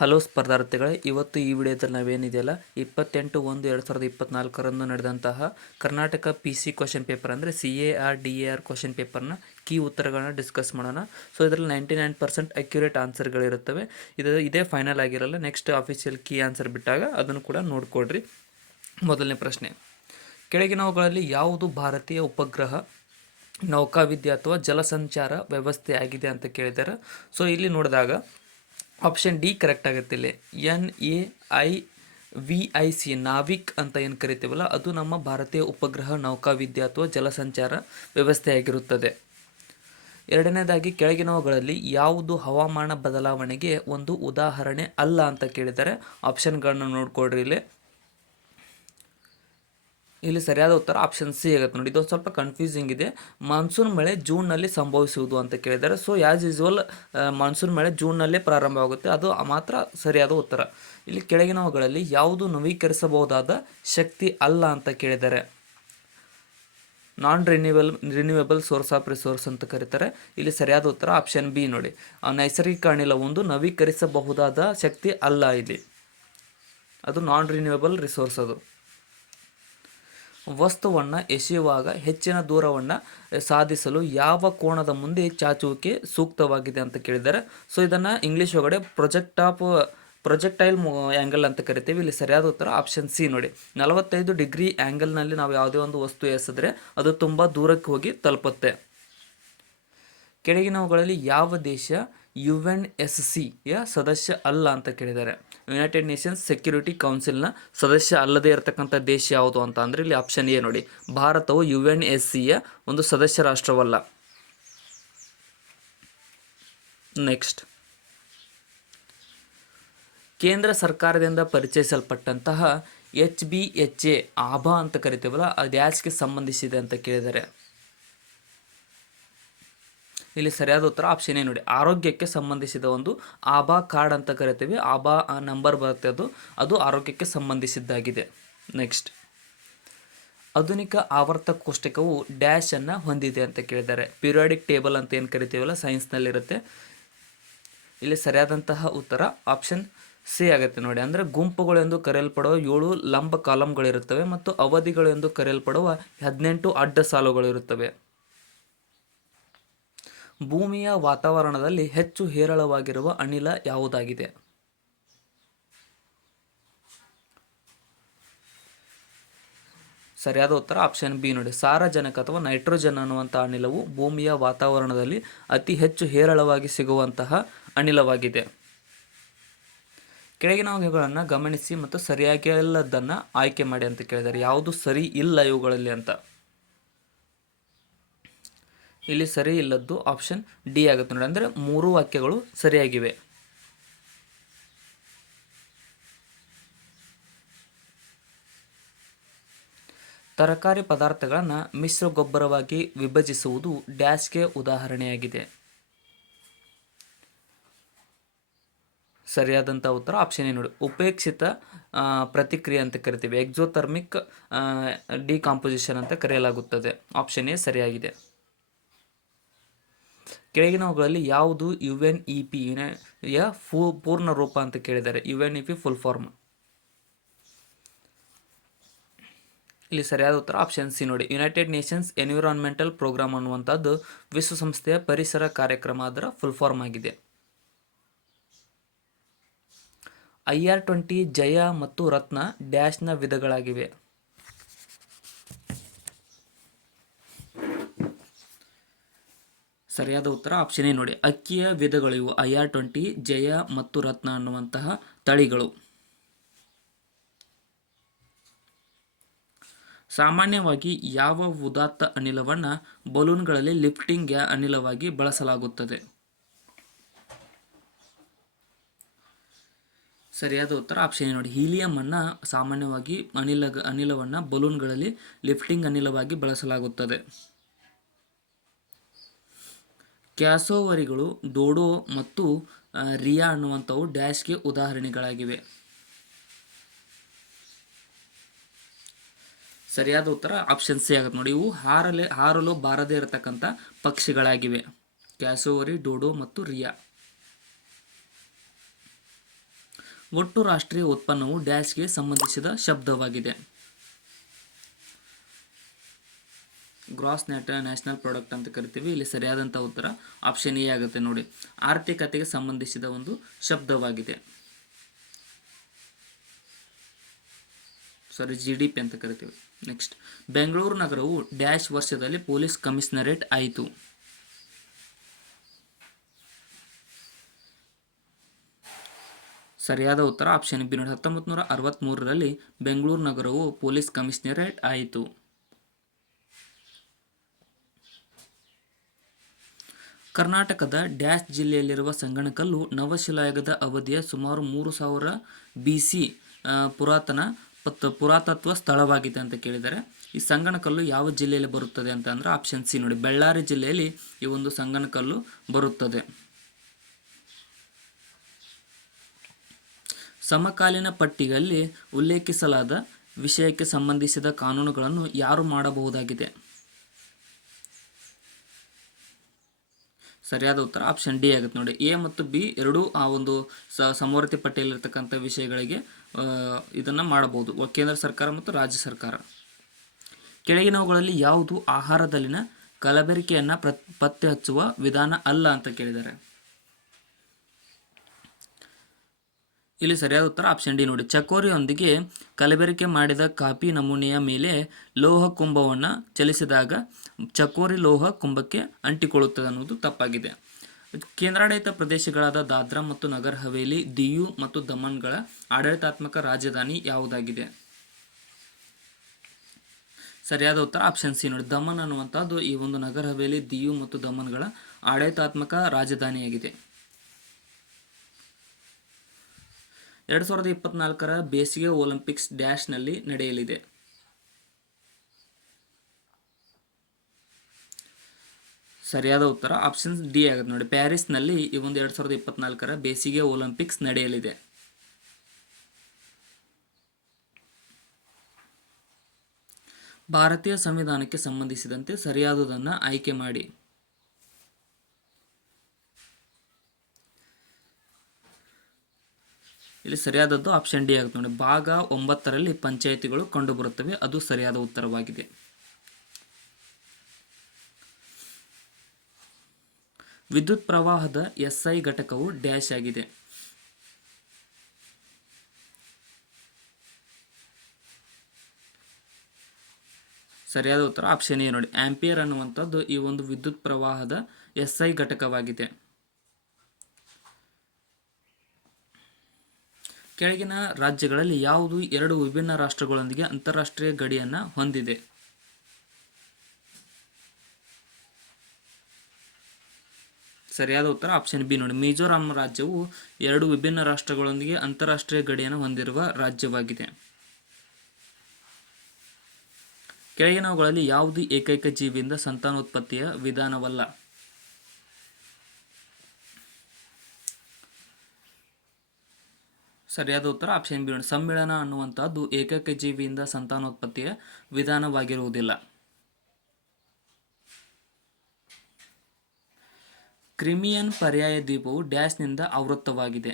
Hello ಸ್ಪರ್ಧಾರ್ಥಿಗಳೇ, ಇವತ್ತು ಈ ವಿಡಿಯೋದಲ್ಲಿ ನಾವೇನಿದೆಯಲ್ಲ 28/1/2024 ನಡೆದಂತಹ ಕರ್ನಾಟಕ PC ಕ್ವಶನ್ ಪೇಪರ್ ಅಂದರೆ CAR-DAR ಕ್ವಶನ್ ಪೇಪರ್ನ ಕೀ ಉತ್ತರಗಳನ್ನ ಡಿಸ್ಕಸ್ ಮಾಡೋಣ. ಸೊ ಇದರಲ್ಲಿ 99% ಅಕ್ಯುರೇಟ್ ಆನ್ಸರ್ಗಳಿರುತ್ತವೆ. ಇದೇ ಫೈನಲ್ ಆಗಿರಲ್ಲ. ನೆಕ್ಸ್ಟ್ ಅಫಿಷಿಯಲ್ ಕೀ ಆನ್ಸರ್ ಬಿಟ್ಟಾಗ ಅದನ್ನು ಕೂಡ ನೋಡ್ಕೊಡ್ರಿ. ಮೊದಲನೇ ಪ್ರಶ್ನೆ, ಕೆಳಗಿನವುಗಳಲ್ಲಿ ಯಾವುದು ಭಾರತೀಯ ಉಪಗ್ರಹ ನೌಕಾವಿದ್ಯೆ ಅಥವಾ ಜಲಸಂಚಾರ ವ್ಯವಸ್ಥೆ ಆಗಿದೆ ಅಂತ ಕೇಳಿದ್ದಾರೆ. ಸೊ ಇಲ್ಲಿ ನೋಡಿದಾಗ ಆಪ್ಷನ್ ಡಿ ಕರೆಕ್ಟ್ ಆಗುತ್ತೆ. ಇಲ್ಲಿ NAIVIC ನಾವಿಕ್ ಅಂತ ಏನು ಕರಿತೀವಲ್ಲ, ಅದು ನಮ್ಮ ಭಾರತೀಯ ಉಪಗ್ರಹ ನೌಕಾವಿದ್ಯೆ ಅಥವಾ ಜಲಸಂಚಾರ ವ್ಯವಸ್ಥೆಯಾಗಿರುತ್ತದೆ. ಎರಡನೇದಾಗಿ, ಕೆಳಗಿನವುಗಳಲ್ಲಿ ಯಾವುದು ಹವಾಮಾನ ಬದಲಾವಣೆಗೆ ಒಂದು ಉದಾಹರಣೆ ಅಲ್ಲ ಅಂತ ಕೇಳಿದ್ದಾರೆ. ಆಪ್ಷನ್ಗಳನ್ನು ನೋಡ್ಕೊಡ್ರಿ. ಇಲ್ಲಿ ಸರಿಯಾದ ಉತ್ತರ ಆಪ್ಷನ್ ಸಿ ಆಗುತ್ತೆ ನೋಡಿ. ಇದೊಂದು ಸ್ವಲ್ಪ ಕನ್ಫ್ಯೂಸಿಂಗ್ ಇದೆ. ಮಾನ್ಸೂನ್ ಮಳೆ ಜೂನ್ನಲ್ಲಿ ಸಂಭವಿಸುವುದು ಅಂತ ಕೇಳಿದ್ದಾರೆ. ಸೊ ಆ್ಯಸ್ ಯೂಸ್ವಲ್ ಮಾನ್ಸೂನ್ ಮಳೆ ಜೂನ್ನಲ್ಲೇ ಪ್ರಾರಂಭವಾಗುತ್ತೆ, ಅದು ಮಾತ್ರ ಸರಿಯಾದ ಉತ್ತರ. ಇಲ್ಲಿ ಕೆಳಗಿನವುಗಳಲ್ಲಿ ಯಾವುದು ನವೀಕರಿಸಬಹುದಾದ ಶಕ್ತಿ ಅಲ್ಲ ಅಂತ ಕೇಳಿದ್ದಾರೆ. ನಾನ್ ರಿನ್ಯೂವೇಬಲ್ ಸೋರ್ಸ್ ಆಫ್ ರಿಸೋರ್ಸ್ ಅಂತ ಕರೀತಾರೆ. ಇಲ್ಲಿ ಸರಿಯಾದ ಉತ್ತರ ಆಪ್ಷನ್ ಬಿ ನೋಡಿ. ನೈಸರ್ಗಿಕ ಅನಿಲ ಒಂದು ನವೀಕರಿಸಬಹುದಾದ ಶಕ್ತಿ ಅಲ್ಲ. ಇಲ್ಲಿ ಅದು ನಾನ್ ರಿನ್ಯೂವೇಬಲ್ ರಿಸೋರ್ಸ್. ಅದು ವಸ್ತುವನ್ನು ಎಸೆಯುವಾಗ ಹೆಚ್ಚಿನ ದೂರವನ್ನು ಸಾಧಿಸಲು ಯಾವ ಕೋನದ ಮುಂದೆ ಚಾಚುವಿಕೆ ಸೂಕ್ತವಾಗಿದೆ ಅಂತ ಕೇಳಿದ್ದಾರೆ. ಸೊ ಇದನ್ನು ಇಂಗ್ಲೀಷ್ ಒಳಗಡೆ ಪ್ರೊಜೆಕ್ಟೈಲ್ ಆ್ಯಂಗಲ್ ಅಂತ ಕರಿತೀವಿ. ಇಲ್ಲಿ ಸರಿಯಾದ ಉತ್ತರ ಆಪ್ಷನ್ ಸಿ ನೋಡಿ. 45 ಡಿಗ್ರಿ ಆ್ಯಂಗಲ್ನಲ್ಲಿ ನಾವು ಯಾವುದೇ ಒಂದು ವಸ್ತು ಎಸೆದ್ರೆ ಅದು ತುಂಬ ದೂರಕ್ಕೆ ಹೋಗಿ ತಲುಪುತ್ತೆ. ಕೆಳಗಿನವುಗಳಲ್ಲಿ ಯಾವ ದೇಶ UNSCಯ ಸದಸ್ಯ ಅಲ್ಲ ಅಂತ ಕೇಳಿದ್ದಾರೆ. ಯುನೈಟೆಡ್ ನೇಷನ್ಸ್ ಸೆಕ್ಯೂರಿಟಿ ಕೌನ್ಸಿಲ್ನ ಸದಸ್ಯ ಅಲ್ಲದೇ ಇರತಕ್ಕಂಥ ದೇಶ ಯಾವುದು ಅಂತ ಅಂದರೆ ಇಲ್ಲಿ ಆಪ್ಷನ್ ಎ ನೋಡಿ. ಭಾರತವು UNSCಯ ಒಂದು ಸದಸ್ಯ ರಾಷ್ಟ್ರವಲ್ಲ. ನೆಕ್ಸ್ಟ್, ಕೇಂದ್ರ ಸರ್ಕಾರದಿಂದ ಪರಿಚಯಿಸಲ್ಪಟ್ಟಂತಹ HBHA ಆಭಾ ಅಂತ ಕರಿತೀವಲ್ಲ, ಅದು ಯಾಸ್ಗೆ ಸಂಬಂಧಿಸಿದೆ ಅಂತ ಕೇಳಿದ್ದಾರೆ. ಇಲ್ಲಿ ಸರಿಯಾದ ಉತ್ತರ ಆಪ್ಷನ್ ಎ ನೋಡಿ. ಆರೋಗ್ಯಕ್ಕೆ ಸಂಬಂಧಿಸಿದ ಒಂದು ಆಭಾ ಕಾರ್ಡ್ ಅಂತ ಕರಿತೀವಿ. ಆಭಾ ನಂಬರ್ ಬರುತ್ತೆ, ಅದು ಆರೋಗ್ಯಕ್ಕೆ ಸಂಬಂಧಿಸಿದ್ದಾಗಿದೆ. ನೆಕ್ಸ್ಟ್, ಆಧುನಿಕ ಆವರ್ತ ಕೋಷ್ಟಕವು ಡ್ಯಾಶ್ ಅನ್ನು ಹೊಂದಿದೆ ಅಂತ ಕೇಳಿದ್ದಾರೆ. ಪೀರಿಯಾಡಿಕ್ ಟೇಬಲ್ ಅಂತ ಏನು ಕರಿತೀವಲ್ಲ, ಸೈನ್ಸ್ನಲ್ಲಿರುತ್ತೆ. ಇಲ್ಲಿ ಸರಿಯಾದಂತಹ ಉತ್ತರ ಆಪ್ಷನ್ ಸಿ ಆಗುತ್ತೆ ನೋಡಿ. ಅಂದರೆ ಗುಂಪುಗಳು ಎಂದು ಕರೆಯಲ್ಪಡುವ 7 ಲಂಬ ಕಾಲಮ್ಗಳಿರುತ್ತವೆ ಮತ್ತು ಅವಧಿಗಳು ಎಂದು ಕರೆಯಲ್ಪಡುವ 18 ಅಡ್ಡ ಸಾಲುಗಳಿರುತ್ತವೆ. ಭೂಮಿಯ ವಾತಾವರಣದಲ್ಲಿ ಹೆಚ್ಚು ಹೇರಳವಾಗಿರುವ ಅನಿಲ ಯಾವುದಾಗಿದೆ? ಸರಿಯಾದ ಉತ್ತರ ಆಪ್ಷನ್ ಬಿ ನೋಡಿ. ಸಾರಜನಕ ಅಥವಾ ನೈಟ್ರೋಜನ್ ಅನ್ನುವಂಥ ಅನಿಲವು ಭೂಮಿಯ ವಾತಾವರಣದಲ್ಲಿ ಅತಿ ಹೆಚ್ಚು ಹೇರಳವಾಗಿ ಸಿಗುವಂತಹ ಅನಿಲವಾಗಿದೆ. ಕೆಳಗಿನವುಗಳನ್ನು ಗಮನಿಸಿ ಮತ್ತು ಸರಿಯಾಗಿಲ್ಲದನ್ನು ಆಯ್ಕೆ ಮಾಡಿ ಅಂತ ಕೇಳಿದ್ದಾರೆ. ಯಾವುದು ಸರಿ ಇಲ್ಲ ಇವುಗಳಲ್ಲಿ ಅಂತ. ಇಲ್ಲಿ ಸರಿ ಇಲ್ಲದ್ದು ಆಪ್ಷನ್ ಡಿ ಆಗುತ್ತೆ ನೋಡಿ. ಅಂದರೆ 3 ವಾಕ್ಯಗಳು ಸರಿಯಾಗಿವೆ. ತರಕಾರಿ ಪದಾರ್ಥಗಳನ್ನು ಮಿಶ್ರ ಗೊಬ್ಬರವಾಗಿ ವಿಭಜಿಸುವುದು ಡ್ಯಾಶ್ಗೆ ಉದಾಹರಣೆಯಾಗಿದೆ. ಸರಿಯಾದಂಥ ಉತ್ತರ ಆಪ್ಷನ್ ಎ ನೋಡಿ. ಉಪೇಕ್ಷಿತ ಪ್ರತಿಕ್ರಿಯೆ ಅಂತ ಕರಿತೀವಿ. ಎಕ್ಸೋಥರ್ಮಿಕ್ ಡಿಕಾಂಪೋಸಿಷನ್ ಅಂತ ಕರೆಯಲಾಗುತ್ತದೆ. ಆಪ್ಷನ್ ಎ ಸರಿಯಾಗಿದೆ. ಕೆಳಗಿನವುಗಳಲ್ಲಿ ಯಾವುದು UNEP ಯ ಪೂರ್ಣ ರೂಪ ಅಂತ ಕೇಳಿದ್ದಾರೆ. UNEP full form. ಇಲ್ಲಿ ಸರಿಯಾದ ಉತ್ತರ ಆಪ್ಷನ್ ಸಿ ನೋಡಿ. ಯುನೈಟೆಡ್ ನೇಷನ್ಸ್ ಎನ್ವಿರಾನ್ಮೆಂಟಲ್ ಪ್ರೋಗ್ರಾಮ್ ಅನ್ನುವಂಥದ್ದು ವಿಶ್ವಸಂಸ್ಥೆಯ ಪರಿಸರ ಕಾರ್ಯಕ್ರಮ, ಅದರ ಫುಲ್ ಫಾರ್ಮ್ ಆಗಿದೆ. IR-20 ಜಯ ಮತ್ತು ರತ್ನ ಡ್ಯಾಶ್ನ ವಿಧಗಳಾಗಿವೆ. ಸರಿಯಾದ ಉತ್ತರ ಆಪ್ಷನ್ ಎ ನೋಡಿ. ಅಕ್ಕಿಯ ವಿಧಗಳು ಇವು. IR-20 ಜಯ ಮತ್ತು ರತ್ನ ಅನ್ನುವಂತಹ ತಳಿಗಳು. ಸಾಮಾನ್ಯವಾಗಿ ಯಾವ ಉದಾತ್ತ ಅನಿಲವನ್ನು ಬಲೂನ್ಗಳಲ್ಲಿ ಲಿಫ್ಟಿಂಗ್ ಅನಿಲವಾಗಿ ಬಳಸಲಾಗುತ್ತದೆ? ಸರಿಯಾದ ಉತ್ತರ ಆಪ್ಷನ್ ಎ ನೋಡಿ. ಹೀಲಿಯಂ ಅನ್ನು ಸಾಮಾನ್ಯವಾಗಿ ಅನಿಲವನ್ನು ಬಲೂನ್ಗಳಲ್ಲಿ ಲಿಫ್ಟಿಂಗ್ ಅನಿಲವಾಗಿ ಬಳಸಲಾಗುತ್ತದೆ. ಕ್ಯಾಸೋವರಿಗಳು ಡೋಡೋ ಮತ್ತು ರಿಯಾ ಅನ್ನುವಂಥವು ಡ್ಯಾಶ್ಗೆ ಉದಾಹರಣೆಗಳಾಗಿವೆ. ಸರಿಯಾದ ಉತ್ತರ ಆಪ್ಷನ್ ಸಿ ಆಗುತ್ತೆ ನೋಡಿ. ಇವು ಹಾರಲು ಬಾರದೇ ಇರತಕ್ಕಂಥ ಪಕ್ಷಿಗಳಾಗಿವೆ. ಕ್ಯಾಸೋವರಿ, ಡೋಡೋ ಮತ್ತು ರಿಯಾ. ಒಟ್ಟು ರಾಷ್ಟ್ರೀಯ ಉತ್ಪನ್ನವು ಡ್ಯಾಶ್ಗೆ ಸಂಬಂಧಿಸಿದ ಶಬ್ದವಾಗಿದೆ. ಗ್ರಾಸ್ ನ್ಯಾಷನಲ್ ಪ್ರಾಡಕ್ಟ್ ಅಂತ ಕರಿತೀವಿ. ಇಲ್ಲಿ ಸರಿಯಾದಂಥ ಉತ್ತರ ಆಪ್ಷನ್ ಎ ಆಗುತ್ತೆ ನೋಡಿ. ಆರ್ಥಿಕತೆಗೆ ಸಂಬಂಧಿಸಿದ ಒಂದು ಶಬ್ದವಾಗಿದೆ. GDP ಅಂತ ಕರಿತೀವಿ. ನೆಕ್ಸ್ಟ್, ಬೆಂಗಳೂರು ನಗರವು ಡ್ಯಾಶ್ ವರ್ಷದಲ್ಲಿ ಪೊಲೀಸ್ ಕಮಿಷನರೇಟ್ ಆಯಿತು. ಸರಿಯಾದ ಉತ್ತರ ಆಪ್ಷನ್ ಬಿ ನೋಡಿ. 1963ರಲ್ಲಿ ಬೆಂಗಳೂರು ನಗರವು ಪೊಲೀಸ್ ಕಮಿಷನರೇಟ್ ಆಯಿತು. ಕರ್ನಾಟಕದ ಡ್ಯಾಶ್ ಜಿಲ್ಲೆಯಲ್ಲಿರುವ ಸಂಗಣಕಲ್ಲು ನವಶಿಲಾಯುಗದ ಅವಧಿಯ ಸುಮಾರು 3000 BC ಪುರಾತತ್ವ ಸ್ಥಳವಾಗಿದೆ ಅಂತ ಕೇಳಿದರೆ, ಈ ಸಂಗಣಕಲ್ಲು ಯಾವ ಜಿಲ್ಲೆಯಲ್ಲಿ ಬರುತ್ತದೆ ಅಂತ ಅಂದರೆ ಆಪ್ಷನ್ ಸಿ ನೋಡಿ. ಬಳ್ಳಾರಿ ಜಿಲ್ಲೆಯಲ್ಲಿ ಈ ಒಂದು ಸಂಗಣಕಲ್ಲು ಬರುತ್ತದೆ. ಸಮಕಾಲೀನ ಪಟ್ಟಿಯಲ್ಲಿ ಉಲ್ಲೇಖಿಸಲಾದ ವಿಷಯಕ್ಕೆ ಸಂಬಂಧಿಸಿದ ಕಾನೂನುಗಳನ್ನು ಯಾರು ಮಾಡಬಹುದಾಗಿದೆ? ಸರಿಯಾದ ಉತ್ತರ ಆಪ್ಷನ್ ಡಿ ಆಗುತ್ತೆ ನೋಡಿ. ಎ ಮತ್ತು ಬಿ ಎರಡೂ ಆ ಒಂದು ಸಮವರ್ತಿ ಪಟ್ಟಿಯಲ್ಲಿರ್ತಕ್ಕಂಥ ವಿಷಯಗಳಿಗೆ ಇದನ್ನು ಮಾಡಬಹುದು, ಕೇಂದ್ರ ಸರ್ಕಾರ ಮತ್ತು ರಾಜ್ಯ ಸರ್ಕಾರ. ಕೆಳಗಿನವುಗಳಲ್ಲಿ ಯಾವುದು ಆಹಾರದಲ್ಲಿನ ಕಲಬೆರಕೆಯನ್ನು ಪತ್ತೆ ಹಚ್ಚುವ ವಿಧಾನ ಅಲ್ಲ ಅಂತ ಕೇಳಿದ್ದಾರೆ. ಇಲ್ಲಿ ಸರಿಯಾದ ಉತ್ತರ ಆಪ್ಷನ್ ಡಿ ನೋಡಿ. ಚಕೋರಿಯೊಂದಿಗೆ ಕಲಬೆರಕೆ ಮಾಡಿದ ಕಾಫಿ ನಮೂನೆಯ ಮೇಲೆ ಲೋಹ ಕುಂಭವನ್ನು ಚಲಿಸಿದಾಗ ಚಕೋರಿ ಲೋಹ ಕುಂಭಕ್ಕೆ ಅಂಟಿಕೊಳ್ಳುತ್ತದೆ ಅನ್ನೋದು ತಪ್ಪಾಗಿದೆ. ಕೇಂದ್ರಾಡಳಿತ ಪ್ರದೇಶಗಳಾದ ದಾದ್ರಾ ಮತ್ತು ನಗರ್ ಹವೇಲಿ, ದಿಯು ಮತ್ತು ದಮನ್ಗಳ ಆಡಳಿತಾತ್ಮಕ ರಾಜಧಾನಿ ಯಾವುದಾಗಿದೆ? ಸರಿಯಾದ ಉತ್ತರ ಆಪ್ಷನ್ ಸಿ ನೋಡಿ. ದಮನ್ ಅನ್ನುವಂಥದ್ದು ಈ ಒಂದು ನಗರ್ ಹವೇಲಿ, ದಿಯು ಮತ್ತು ದಮನ್ಗಳ ಆಡಳಿತಾತ್ಮಕ ರಾಜಧಾನಿಯಾಗಿದೆ. 2024ರ ಬೇಸಿಗೆ ಒಲಿಂಪಿಕ್ಸ್ ಡ್ಯಾಶ್ನಲ್ಲಿ ನಡೆಯಲಿದೆ. ಸರಿಯಾದ ಉತ್ತರ ಆಪ್ಷನ್ ಡಿ ಆಗುತ್ತೆ ನೋಡಿ. ಪ್ಯಾರಿಸ್ನಲ್ಲಿ ಈ ಒಂದು 2024ರ ಬೇಸಿಗೆ ಒಲಿಂಪಿಕ್ಸ್ ನಡೆಯಲಿದೆ. ಭಾರತೀಯ ಸಂವಿಧಾನಕ್ಕೆ ಸಂಬಂಧಿಸಿದಂತೆ ಸರಿಯಾದುದನ್ನು ಆಯ್ಕೆ ಮಾಡಿ. ಇಲ್ಲಿ ಸರಿಯಾದದ್ದು ಆಪ್ಷನ್ ಡಿ ಆಗುತ್ತೆ ನೋಡಿ. ಭಾಗ 9ರಲ್ಲಿ ಪಂಚಾಯಿತಿಗಳು ಕಂಡುಬರುತ್ತವೆ, ಅದು ಸರಿಯಾದ ಉತ್ತರವಾಗಿದೆ. ವಿದ್ಯುತ್ ಪ್ರವಾಹದ SI ಘಟಕವು ಡ್ಯಾಶ್ ಆಗಿದೆ. ಸರಿಯಾದ ಉತ್ತರ ಆಪ್ಷನ್ ಎ ನೋಡಿ. ಆಂಪಿಯರ್ ಅನ್ನುವಂಥದ್ದು ಈ ಒಂದು ವಿದ್ಯುತ್ ಪ್ರವಾಹದ SI ಘಟಕವಾಗಿದೆ. ಕೆಳಗಿನ ರಾಜ್ಯಗಳಲ್ಲಿ ಯಾವುದು 2 ವಿಭಿನ್ನ ರಾಷ್ಟ್ರಗಳೊಂದಿಗೆ ಅಂತಾರಾಷ್ಟ್ರೀಯ ಗಡಿಯನ್ನು ಹೊಂದಿದೆ? ಸರಿಯಾದ ಉತ್ತರ ಆಪ್ಷನ್ ಬಿ ನೋಡಿ. ಮಿಜೋರಾಂ ರಾಜ್ಯವು 2 ವಿಭಿನ್ನ ರಾಷ್ಟ್ರಗಳೊಂದಿಗೆ ಅಂತಾರಾಷ್ಟ್ರೀಯ ಗಡಿಯನ್ನು ಹೊಂದಿರುವ ರಾಜ್ಯವಾಗಿದೆ. ಕೆಳಗಿನವುಗಳಲ್ಲಿ ಯಾವುದು ಏಕೈಕ ಜೀವಿಯಿಂದ ಸಂತಾನೋತ್ಪತ್ತಿಯ ವಿಧಾನವಲ್ಲ? ಸರಿಯಾದ ಉತ್ತರ ಆಪ್ಷನ್ ಬಿ ನೋಡಿ. ಸಮ್ಮಿಳನ ಅನ್ನುವಂಥದ್ದು ಏಕೈಕ ಜೀವಿಯಿಂದ ಸಂತಾನೋತ್ಪತ್ತಿಯ ವಿಧಾನವಾಗಿರುವುದಿಲ್ಲ. ಕ್ರಿಮಿಯನ್ ಪರ್ಯಾಯ ದ್ವೀಪವು ಡ್ಯಾಶ್ನಿಂದ ಆವೃತ್ತವಾಗಿದೆ.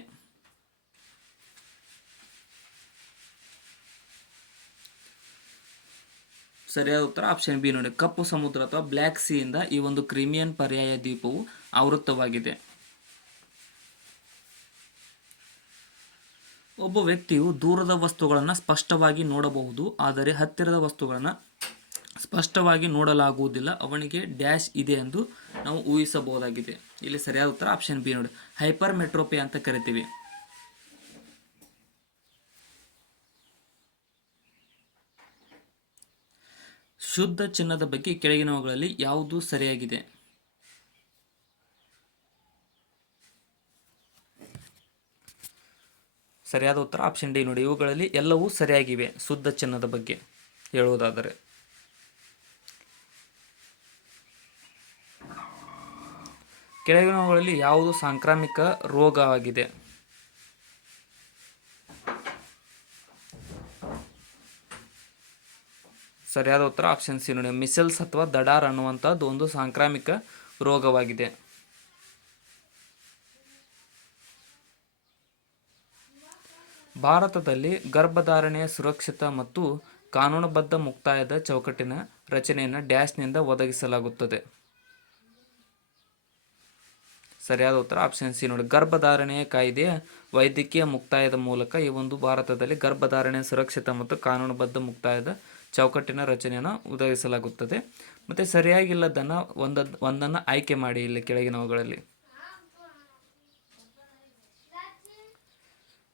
ಸರಿಯಾದ ಉತ್ತರ ಆಪ್ಷನ್ ಬಿ ನೋಡಿ. ಕಪ್ಪು ಸಮುದ್ರ ಅಥವಾ ಬ್ಲ್ಯಾಕ್ ಸಿಯಿಂದ ಈ ಒಂದು ಕ್ರಿಮಿಯನ್ ಪರ್ಯಾಯ ದ್ವೀಪವು ಆವೃತ್ತವಾಗಿದೆ. ಒಬ್ಬ ವ್ಯಕ್ತಿಯು ದೂರದ ವಸ್ತುಗಳನ್ನು ಸ್ಪಷ್ಟವಾಗಿ ನೋಡಬಹುದು, ಆದರೆ ಹತ್ತಿರದ ವಸ್ತುಗಳನ್ನು ಸ್ಪಷ್ಟವಾಗಿ ನೋಡಲಾಗುವುದಿಲ್ಲ. ಅವನಿಗೆ ಡ್ಯಾಶ್ ಇದೆ ಎಂದು ನಾವು ಊಹಿಸಬಹುದಾಗಿದೆ. ಇಲ್ಲಿ ಸರಿಯಾದ ಉತ್ತರ ಆಪ್ಷನ್ ಬಿ ನೋಡಿ. ಹೈಪರ್ ಮೆಟ್ರೋಪೆ ಅಂತ ಕರಿತೀವಿ. ಶುದ್ಧ ಚಿನ್ನದ ಬಗ್ಗೆ ಕೆಳಗಿನವುಗಳಲ್ಲಿ ಯಾವುದು ಸರಿಯಾಗಿದೆ? ಸರಿಯಾದ ಉತ್ತರ ಆಪ್ಷನ್ ಡಿ ನೋಡಿ. ಇವುಗಳಲ್ಲಿ ಎಲ್ಲವೂ ಸರಿಯಾಗಿವೆ. ಶುದ್ಧ ಚಿನ್ನದ ಬಗ್ಗೆ ಹೇಳುವುದಾದರೆ ಕೆಳಗಿನವುಗಳಲ್ಲಿ ಯಾವುದು ಸಾಂಕ್ರಾಮಿಕ ರೋಗವಾಗಿದೆ? ಸರಿಯಾದ ಉತ್ತರ ಆಪ್ಷನ್ ಸಿ ನೋಡಿ. ಮಿಸಲ್ಸ್ ಅಥವಾ ದಡಾರ್ ಅನ್ನುವಂಥದ್ದು ಒಂದು ಸಾಂಕ್ರಾಮಿಕ ರೋಗವಾಗಿದೆ. ಭಾರತದಲ್ಲಿ ಗರ್ಭಧಾರಣೆಯ ಸುರಕ್ಷಿತ ಮತ್ತು ಕಾನೂನುಬದ್ಧ ಮುಕ್ತಾಯದ ಚೌಕಟ್ಟಿನ ರಚನೆಯನ್ನು ಡ್ಯಾಶ್ನಿಂದ ಒದಗಿಸಲಾಗುತ್ತದೆ. ಸರಿಯಾದ ಉತ್ತರ ಆಪ್ಷನ್ ಸಿ ನೋಡಿ, ಗರ್ಭಧಾರಣೆಯ ಕಾಯ್ದೆಯ ವೈದ್ಯಕೀಯ ಮುಕ್ತಾಯದ ಮೂಲಕ ಈ ಒಂದು ಭಾರತದಲ್ಲಿ ಗರ್ಭಧಾರಣೆಯ ಸುರಕ್ಷಿತ ಮತ್ತು ಕಾನೂನುಬದ್ಧ ಮುಕ್ತಾಯದ ಚೌಕಟ್ಟಿನ ರಚನೆಯನ್ನು ಒದಗಿಸಲಾಗುತ್ತದೆ. ಮತ್ತು ಸರಿಯಾಗಿಲ್ಲದನ್ನು ಒಂದನ್ನು ಆಯ್ಕೆ ಮಾಡಿ ಇಲ್ಲಿ ಕೆಳಗಿನವುಗಳಲ್ಲಿ.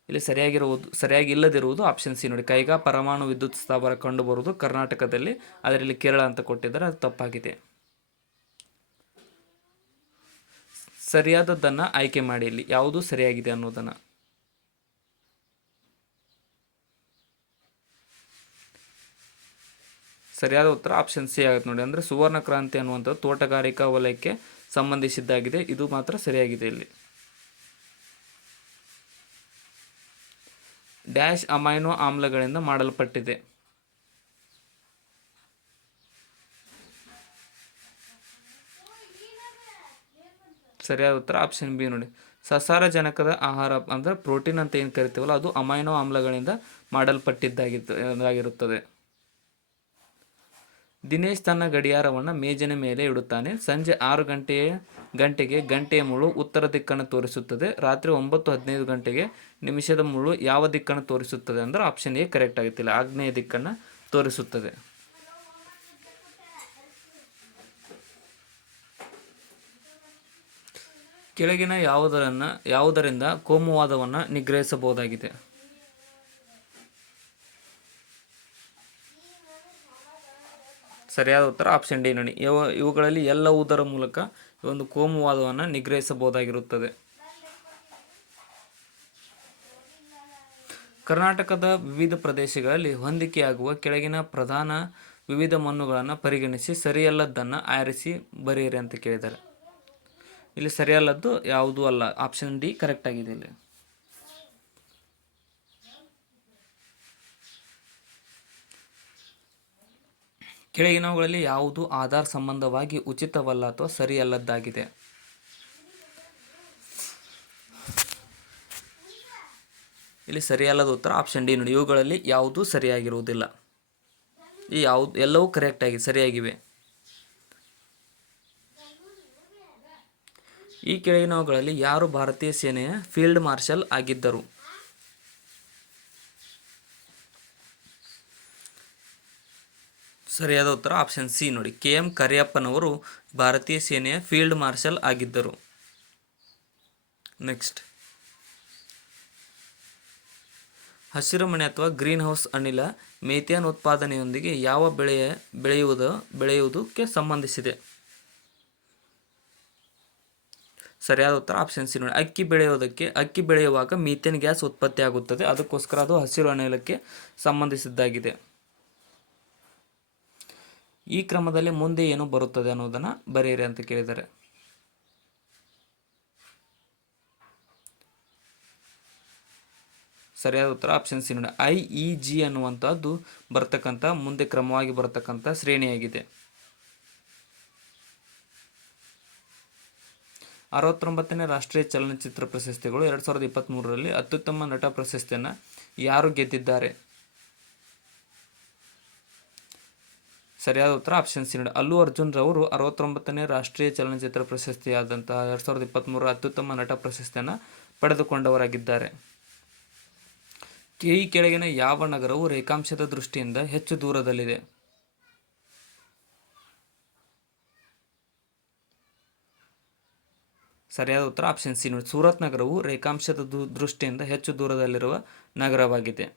ಇಲ್ಲಿ ಸರಿಯಾಗಿ ಇಲ್ಲದಿರುವುದು ಆಪ್ಷನ್ ಸಿ ನೋಡಿ, ಕೈಗಾ ಪರಮಾಣು ವಿದ್ಯುತ್ ಸ್ಥಾವರ ಕಂಡುಬರುವುದು ಕರ್ನಾಟಕದಲ್ಲಿ, ಅದರಲ್ಲಿ ಕೇರಳ ಅಂತ ಕೊಟ್ಟಿದ್ದಾರೆ, ಅದು ತಪ್ಪಾಗಿದೆ. ಸರಿಯಾದದ್ದನ್ನು ಆಯ್ಕೆ ಮಾಡಿ ಇಲ್ಲಿ ಯಾವುದು ಸರಿಯಾಗಿದೆ ಅನ್ನೋದನ್ನು. ಸರಿಯಾದ ಉತ್ತರ ಆಪ್ಷನ್ ಸಿ ಆಗುತ್ತೆ ನೋಡಿ. ಅಂದರೆ ಸುವರ್ಣ ಕ್ರಾಂತಿ ಅನ್ನುವಂಥದ್ದು ತೋಟಗಾರಿಕಾ ವಲಯಕ್ಕೆ ಸಂಬಂಧಿಸಿದ್ದಾಗಿದೆ, ಇದು ಮಾತ್ರ ಸರಿಯಾಗಿದೆ. ಇಲ್ಲಿ ಡ್ಯಾಶ್ ಅಮೈನೋ ಆಮ್ಲಗಳಿಂದ ಮಾಡಲ್ಪಟ್ಟಿದೆ. ಸರಿಯಾದ ಉತ್ತರ ಆಪ್ಷನ್ ಬಿ ನೋಡಿ, ಸಸಾರಜನಕದ ಆಹಾರ ಅಂದರೆ ಪ್ರೋಟೀನ್ ಅಂತ ಏನು ಕರಿತೀವಲ್ಲ ಅದು ಅಮೈನೋ ಆಮ್ಲಗಳಿಂದ ಮಾಡಲ್ಪಟ್ಟಿದ್ದಾಗಿರುತ್ತದೆ. ದಿನೇಶ್ ತನ್ನ ಗಡಿಯಾರವನ್ನು ಮೇಜಿನ ಮೇಲೆ ಇಡುತ್ತಾನೆ. ಸಂಜೆ 6 ಗಂಟೆಗೆ ಗಂಟೆಯ ಮುಳ್ಳು ಉತ್ತರ ದಿಕ್ಕನ್ನು ತೋರಿಸುತ್ತದೆ. ರಾತ್ರಿ 9:15 ಗಂಟೆಗೆ ನಿಮಿಷದ ಮುಳ್ಳು ಯಾವ ದಿಕ್ಕನ್ನು ತೋರಿಸುತ್ತದೆ ಅಂದರೆ ಆಪ್ಷನ್ ಎ ಕರೆಕ್ಟ್ ಆಗುತ್ತಿಲ್ಲ, ಆಗ್ನೇಯ ದಿಕ್ಕನ್ನು ತೋರಿಸುತ್ತದೆ. ಕೆಳಗಿನ ಯಾವುದರಿಂದ ಕೋಮುವಾದವನ್ನು ನಿಗ್ರಹಿಸಬಹುದಾಗಿದೆ? ಸರಿಯಾದ ಉತ್ತರ ಆಪ್ಷನ್ ಡಿ ನೋಡಿ, ಇವುಗಳಲ್ಲಿ ಎಲ್ಲವುದರ ಮೂಲಕ ಒಂದು ಕೋಮುವಾದವನ್ನು ನಿಗ್ರಹಿಸಬಹುದಾಗಿರುತ್ತದೆ. ಕರ್ನಾಟಕದ ವಿವಿಧ ಪ್ರದೇಶಗಳಲ್ಲಿ ಹೊಂದಿಕೆಯಾಗುವ ಕೆಳಗಿನ ಪ್ರಧಾನ ವಿವಿಧ ಮಣ್ಣುಗಳನ್ನು ಪರಿಗಣಿಸಿ ಸರಿಯಲ್ಲದನ್ನು ಆರಿಸಿ ಬರೆಯಿರಿ ಅಂತ ಕೇಳಿದ್ದಾರೆ. ಇಲ್ಲಿ ಸರಿಯಲ್ಲದ್ದು ಯಾವುದೂ ಅಲ್ಲ, ಆಪ್ಷನ್ ಡಿ ಕರೆಕ್ಟ್ ಆಗಿದೆ. ಇಲ್ಲಿ ಕೆಳಗಿನವುಗಳಲ್ಲಿ ಯಾವುದು ಆಧಾರ್ ಸಂಬಂಧವಾಗಿ ಉಚಿತವಲ್ಲ ಅಥವಾ ಸರಿಯಲ್ಲದ್ದಾಗಿದೆ? ಇಲ್ಲಿ ಸರಿಯಲ್ಲದ ಉತ್ತರ ಆಪ್ಷನ್ ಡಿ ನೋಡಿ, ಇವುಗಳಲ್ಲಿ ಯಾವುದೂ ಸರಿಯಾಗಿರುವುದಿಲ್ಲ. ಎಲ್ಲವೂ ಕರೆಕ್ಟಾಗಿ ಸರಿಯಾಗಿವೆ. ಈ ಕೆಳಗಿನವುಗಳಲ್ಲಿ ಯಾರು ಭಾರತೀಯ ಸೇನೆಯ ಫೀಲ್ಡ್ ಮಾರ್ಷಲ್ ಆಗಿದ್ದರು? ಸರಿಯಾದ ಉತ್ತರ ಆಪ್ಷನ್ ಸಿ ನೋಡಿ, KM ಕರಿಯಪ್ಪನವರು ಭಾರತೀಯ ಸೇನೆಯ ಫೀಲ್ಡ್ ಮಾರ್ಷಲ್ ಆಗಿದ್ದರು. ನೆಕ್ಸ್ಟ್, ಹಸಿರುಮನೆ ಅಥವಾ ಗ್ರೀನ್ ಹೌಸ್ ಅನಿಲ ಮೆಥೇನ್ ಉತ್ಪಾದನೆಯೊಂದಿಗೆ ಯಾವ ಬೆಳೆಯುವುದಕ್ಕೆ ಸಂಬಂಧಿಸಿದೆ? ಸರಿಯಾದ ಉತ್ತರ ಆಪ್ಷನ್ ಸಿ ನೋಡಿ, ಅಕ್ಕಿ ಬೆಳೆಯುವಾಗ ಮೀಥೇನ್ ಗ್ಯಾಸ್ ಉತ್ಪತ್ತಿಯಾಗುತ್ತದೆ, ಅದಕ್ಕೋಸ್ಕರ ಅದು ಹಸಿರು ಅನಿಲಕ್ಕೆ ಸಂಬಂಧಿಸಿದ್ದಾಗಿದೆ. ಈ ಕ್ರಮದಲ್ಲಿ ಮುಂದೆ ಏನು ಬರುತ್ತದೆ ಅನ್ನೋದನ್ನು ಬರೆಯಿರಿ ಅಂತ ಕೇಳಿದ್ದಾರೆ. ಸರಿಯಾದ ಉತ್ತರ ಆಪ್ಷನ್ ಸಿ ನೋಡಿ, IEG ಅನ್ನುವಂಥದ್ದು ಮುಂದೆ ಕ್ರಮವಾಗಿ ಬರತಕ್ಕಂಥ ಶ್ರೇಣಿಯಾಗಿದೆ. 69ನೇ ರಾಷ್ಟ್ರೀಯ ಚಲನಚಿತ್ರ ಪ್ರಶಸ್ತಿಗಳು 2023ರಲ್ಲಿ ಅತ್ಯುತ್ತಮ ನಟ ಪ್ರಶಸ್ತಿಯನ್ನು ಯಾರು ಗೆದ್ದಿದ್ದಾರೆ? ಸರಿಯಾದ ಉತ್ತರ ಆಪ್ಷನ್ ಸಿ ನೋಡಿ, ಅಲ್ಲು ಅರ್ಜುನ್ ರವರು 69ನೇ ರಾಷ್ಟ್ರೀಯ ಚಲನಚಿತ್ರ ಪ್ರಶಸ್ತಿಯಾದಂತಹ 2023ರ ಅತ್ಯುತ್ತಮ ನಟ ಪ್ರಶಸ್ತಿಯನ್ನು ಪಡೆದುಕೊಂಡವರಾಗಿದ್ದಾರೆ. ಈ ಕೆಳಗಿನ ಯಾವ ನಗರವು ರೇಖಾಂಶದ ದೃಷ್ಟಿಯಿಂದ ಹೆಚ್ಚು ದೂರದಲ್ಲಿದೆ? ಸರಿಯಾದ ಉತ್ತರ ಆಪ್ಷನ್ ಸಿ ನೋಡಿ, ಸೂರತ್ ನಗರವು ರೇಖಾಂಶದ ದೃಷ್ಟಿಯಿಂದ ಹೆಚ್ಚು ದೂರದಲ್ಲಿರುವ ನಗರವಾಗಿದೆ.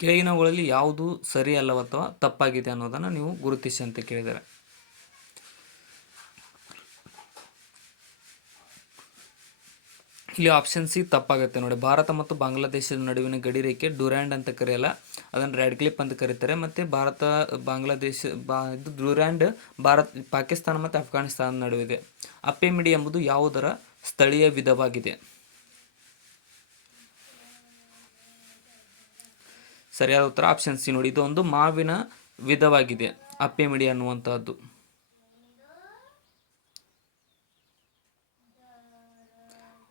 ಕೆಳಗಿನವುಗಳಲ್ಲಿ ಯಾವುದು ಸರಿ ಅಲ್ಲವ ಅಥವಾ ತಪ್ಪಾಗಿದೆ ಅನ್ನೋದನ್ನು ನೀವು ಗುರುತಿಸಿ ಅಂತ ಕೇಳಿದ್ದಾರೆ. ಇಲ್ಲಿ ಆಪ್ಷನ್ ಸಿ ತಪ್ಪಾಗುತ್ತೆ ನೋಡಿ. ಭಾರತ ಮತ್ತು ಬಾಂಗ್ಲಾದೇಶದ ನಡುವಿನ ಗಡಿ ರೇಖೆ ಡ್ಯೂರ್ಯಾಂಡ್ ಅಂತ ಕರೆಯಲ್ಲ, ಅದನ್ನು ರೆಡ್ ಕ್ಲಿಪ್ ಅಂತ ಕರೀತಾರೆ. ಮತ್ತು ಡ್ಯೂರ್ಯಾಂಡ್ ಪಾಕಿಸ್ತಾನ ಮತ್ತು ಅಫ್ಘಾನಿಸ್ತಾನದ ನಡುವಿದೆ. ಅಪ್ಪೆಮಿಡಿ ಎಂಬುದು ಯಾವುದರ ಸ್ಥಳೀಯ ವಿಧವಾಗಿದೆ? ಸರಿಯಾದ ಉತ್ತರ ಆಪ್ಷನ್ ಸಿ ನೋಡಿ, ಇದು ಒಂದು ಮಾವಿನ ವಿಧವಾಗಿದೆ ಅಪ್ಪೆಮಿಡಿ ಅನ್ನುವಂಥದ್ದು.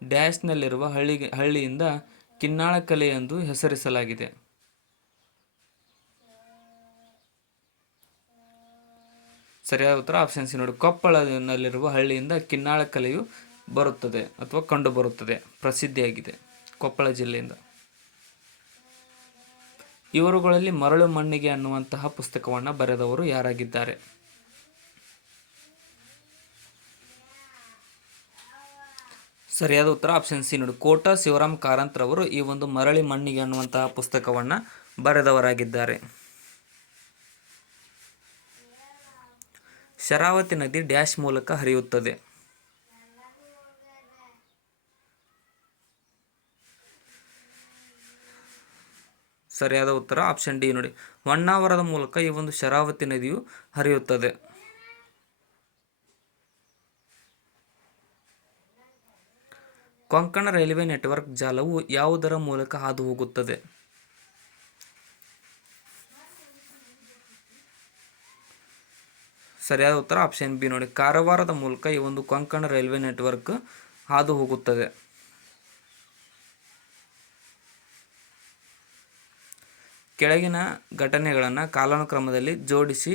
ಡ್ಯಾಶ್ನಲ್ಲಿರುವ ಹಳ್ಳಿಯಿಂದ ಕಿನ್ನಾಳಕಲೆ ಎಂದು ಹೆಸರಿಸಲಾಗಿದೆ. ಸರಿಯಾದ ಉತ್ತರ ಆಪ್ಷನ್ ಸಿ ನೋಡಿ, ಕೊಪ್ಪಳದಲ್ಲಿರುವ ಹಳ್ಳಿಯಿಂದ ಕಿನ್ನಾಳ ಕಲೆಯು ಬರುತ್ತದೆ ಅಥವಾ ಕಂಡು ಬರುತ್ತದೆ, ಪ್ರಸಿದ್ಧಿಯಾಗಿದೆ ಕೊಪ್ಪಳ ಜಿಲ್ಲೆಯಿಂದ. ಇವರುಗಳಲ್ಲಿ ಮರಳು ಮಣ್ಣಿಗೆ ಅನ್ನುವಂತಹ ಪುಸ್ತಕವನ್ನು ಬರೆದವರು ಯಾರಾಗಿದ್ದಾರೆ? ಸರಿಯಾದ ಉತ್ತರ ಆಪ್ಷನ್ ಸಿ ನೋಡಿ, ಕೋಟ ಶಿವರಾಮ್ ಕಾರಂತರವರು ಈ ಒಂದು ಮರಳಿ ಮಣ್ಣಿಗೆ ಅನ್ನುವಂತಹ ಪುಸ್ತಕವನ್ನು ಬರೆದವರಾಗಿದ್ದಾರೆ. ಶರಾವತಿ ನದಿ ಡ್ಯಾಶ್ ಮೂಲಕ ಹರಿಯುತ್ತದೆ? ಸರಿಯಾದ ಉತ್ತರ ಆಪ್ಷನ್ ಡಿ ನೋಡಿ, ಹೊನ್ನಾವರದ ಮೂಲಕ ಈ ಒಂದು ಶರಾವತಿ ನದಿಯು ಹರಿಯುತ್ತದೆ. ಕೊಂಕಣ ರೈಲ್ವೆ ನೆಟ್ವರ್ಕ್ ಜಾಲವು ಯಾವುದರ ಮೂಲಕ ಹಾದು ಹೋಗುತ್ತದೆ? ಸರಿಯಾದ ಉತ್ತರ ಆಪ್ಷನ್ ಬಿ ನೋಡಿ, ಕಾರವಾರದ ಮೂಲಕ ಈ ಒಂದು ಕೊಂಕಣ ರೈಲ್ವೆ ನೆಟ್ವರ್ಕ್ ಹಾದು ಹೋಗುತ್ತದೆ. ಕೆಳಗಿನ ಘಟನೆಗಳನ್ನು ಕಾಲಾನುಕ್ರಮದಲ್ಲಿ ಜೋಡಿಸಿ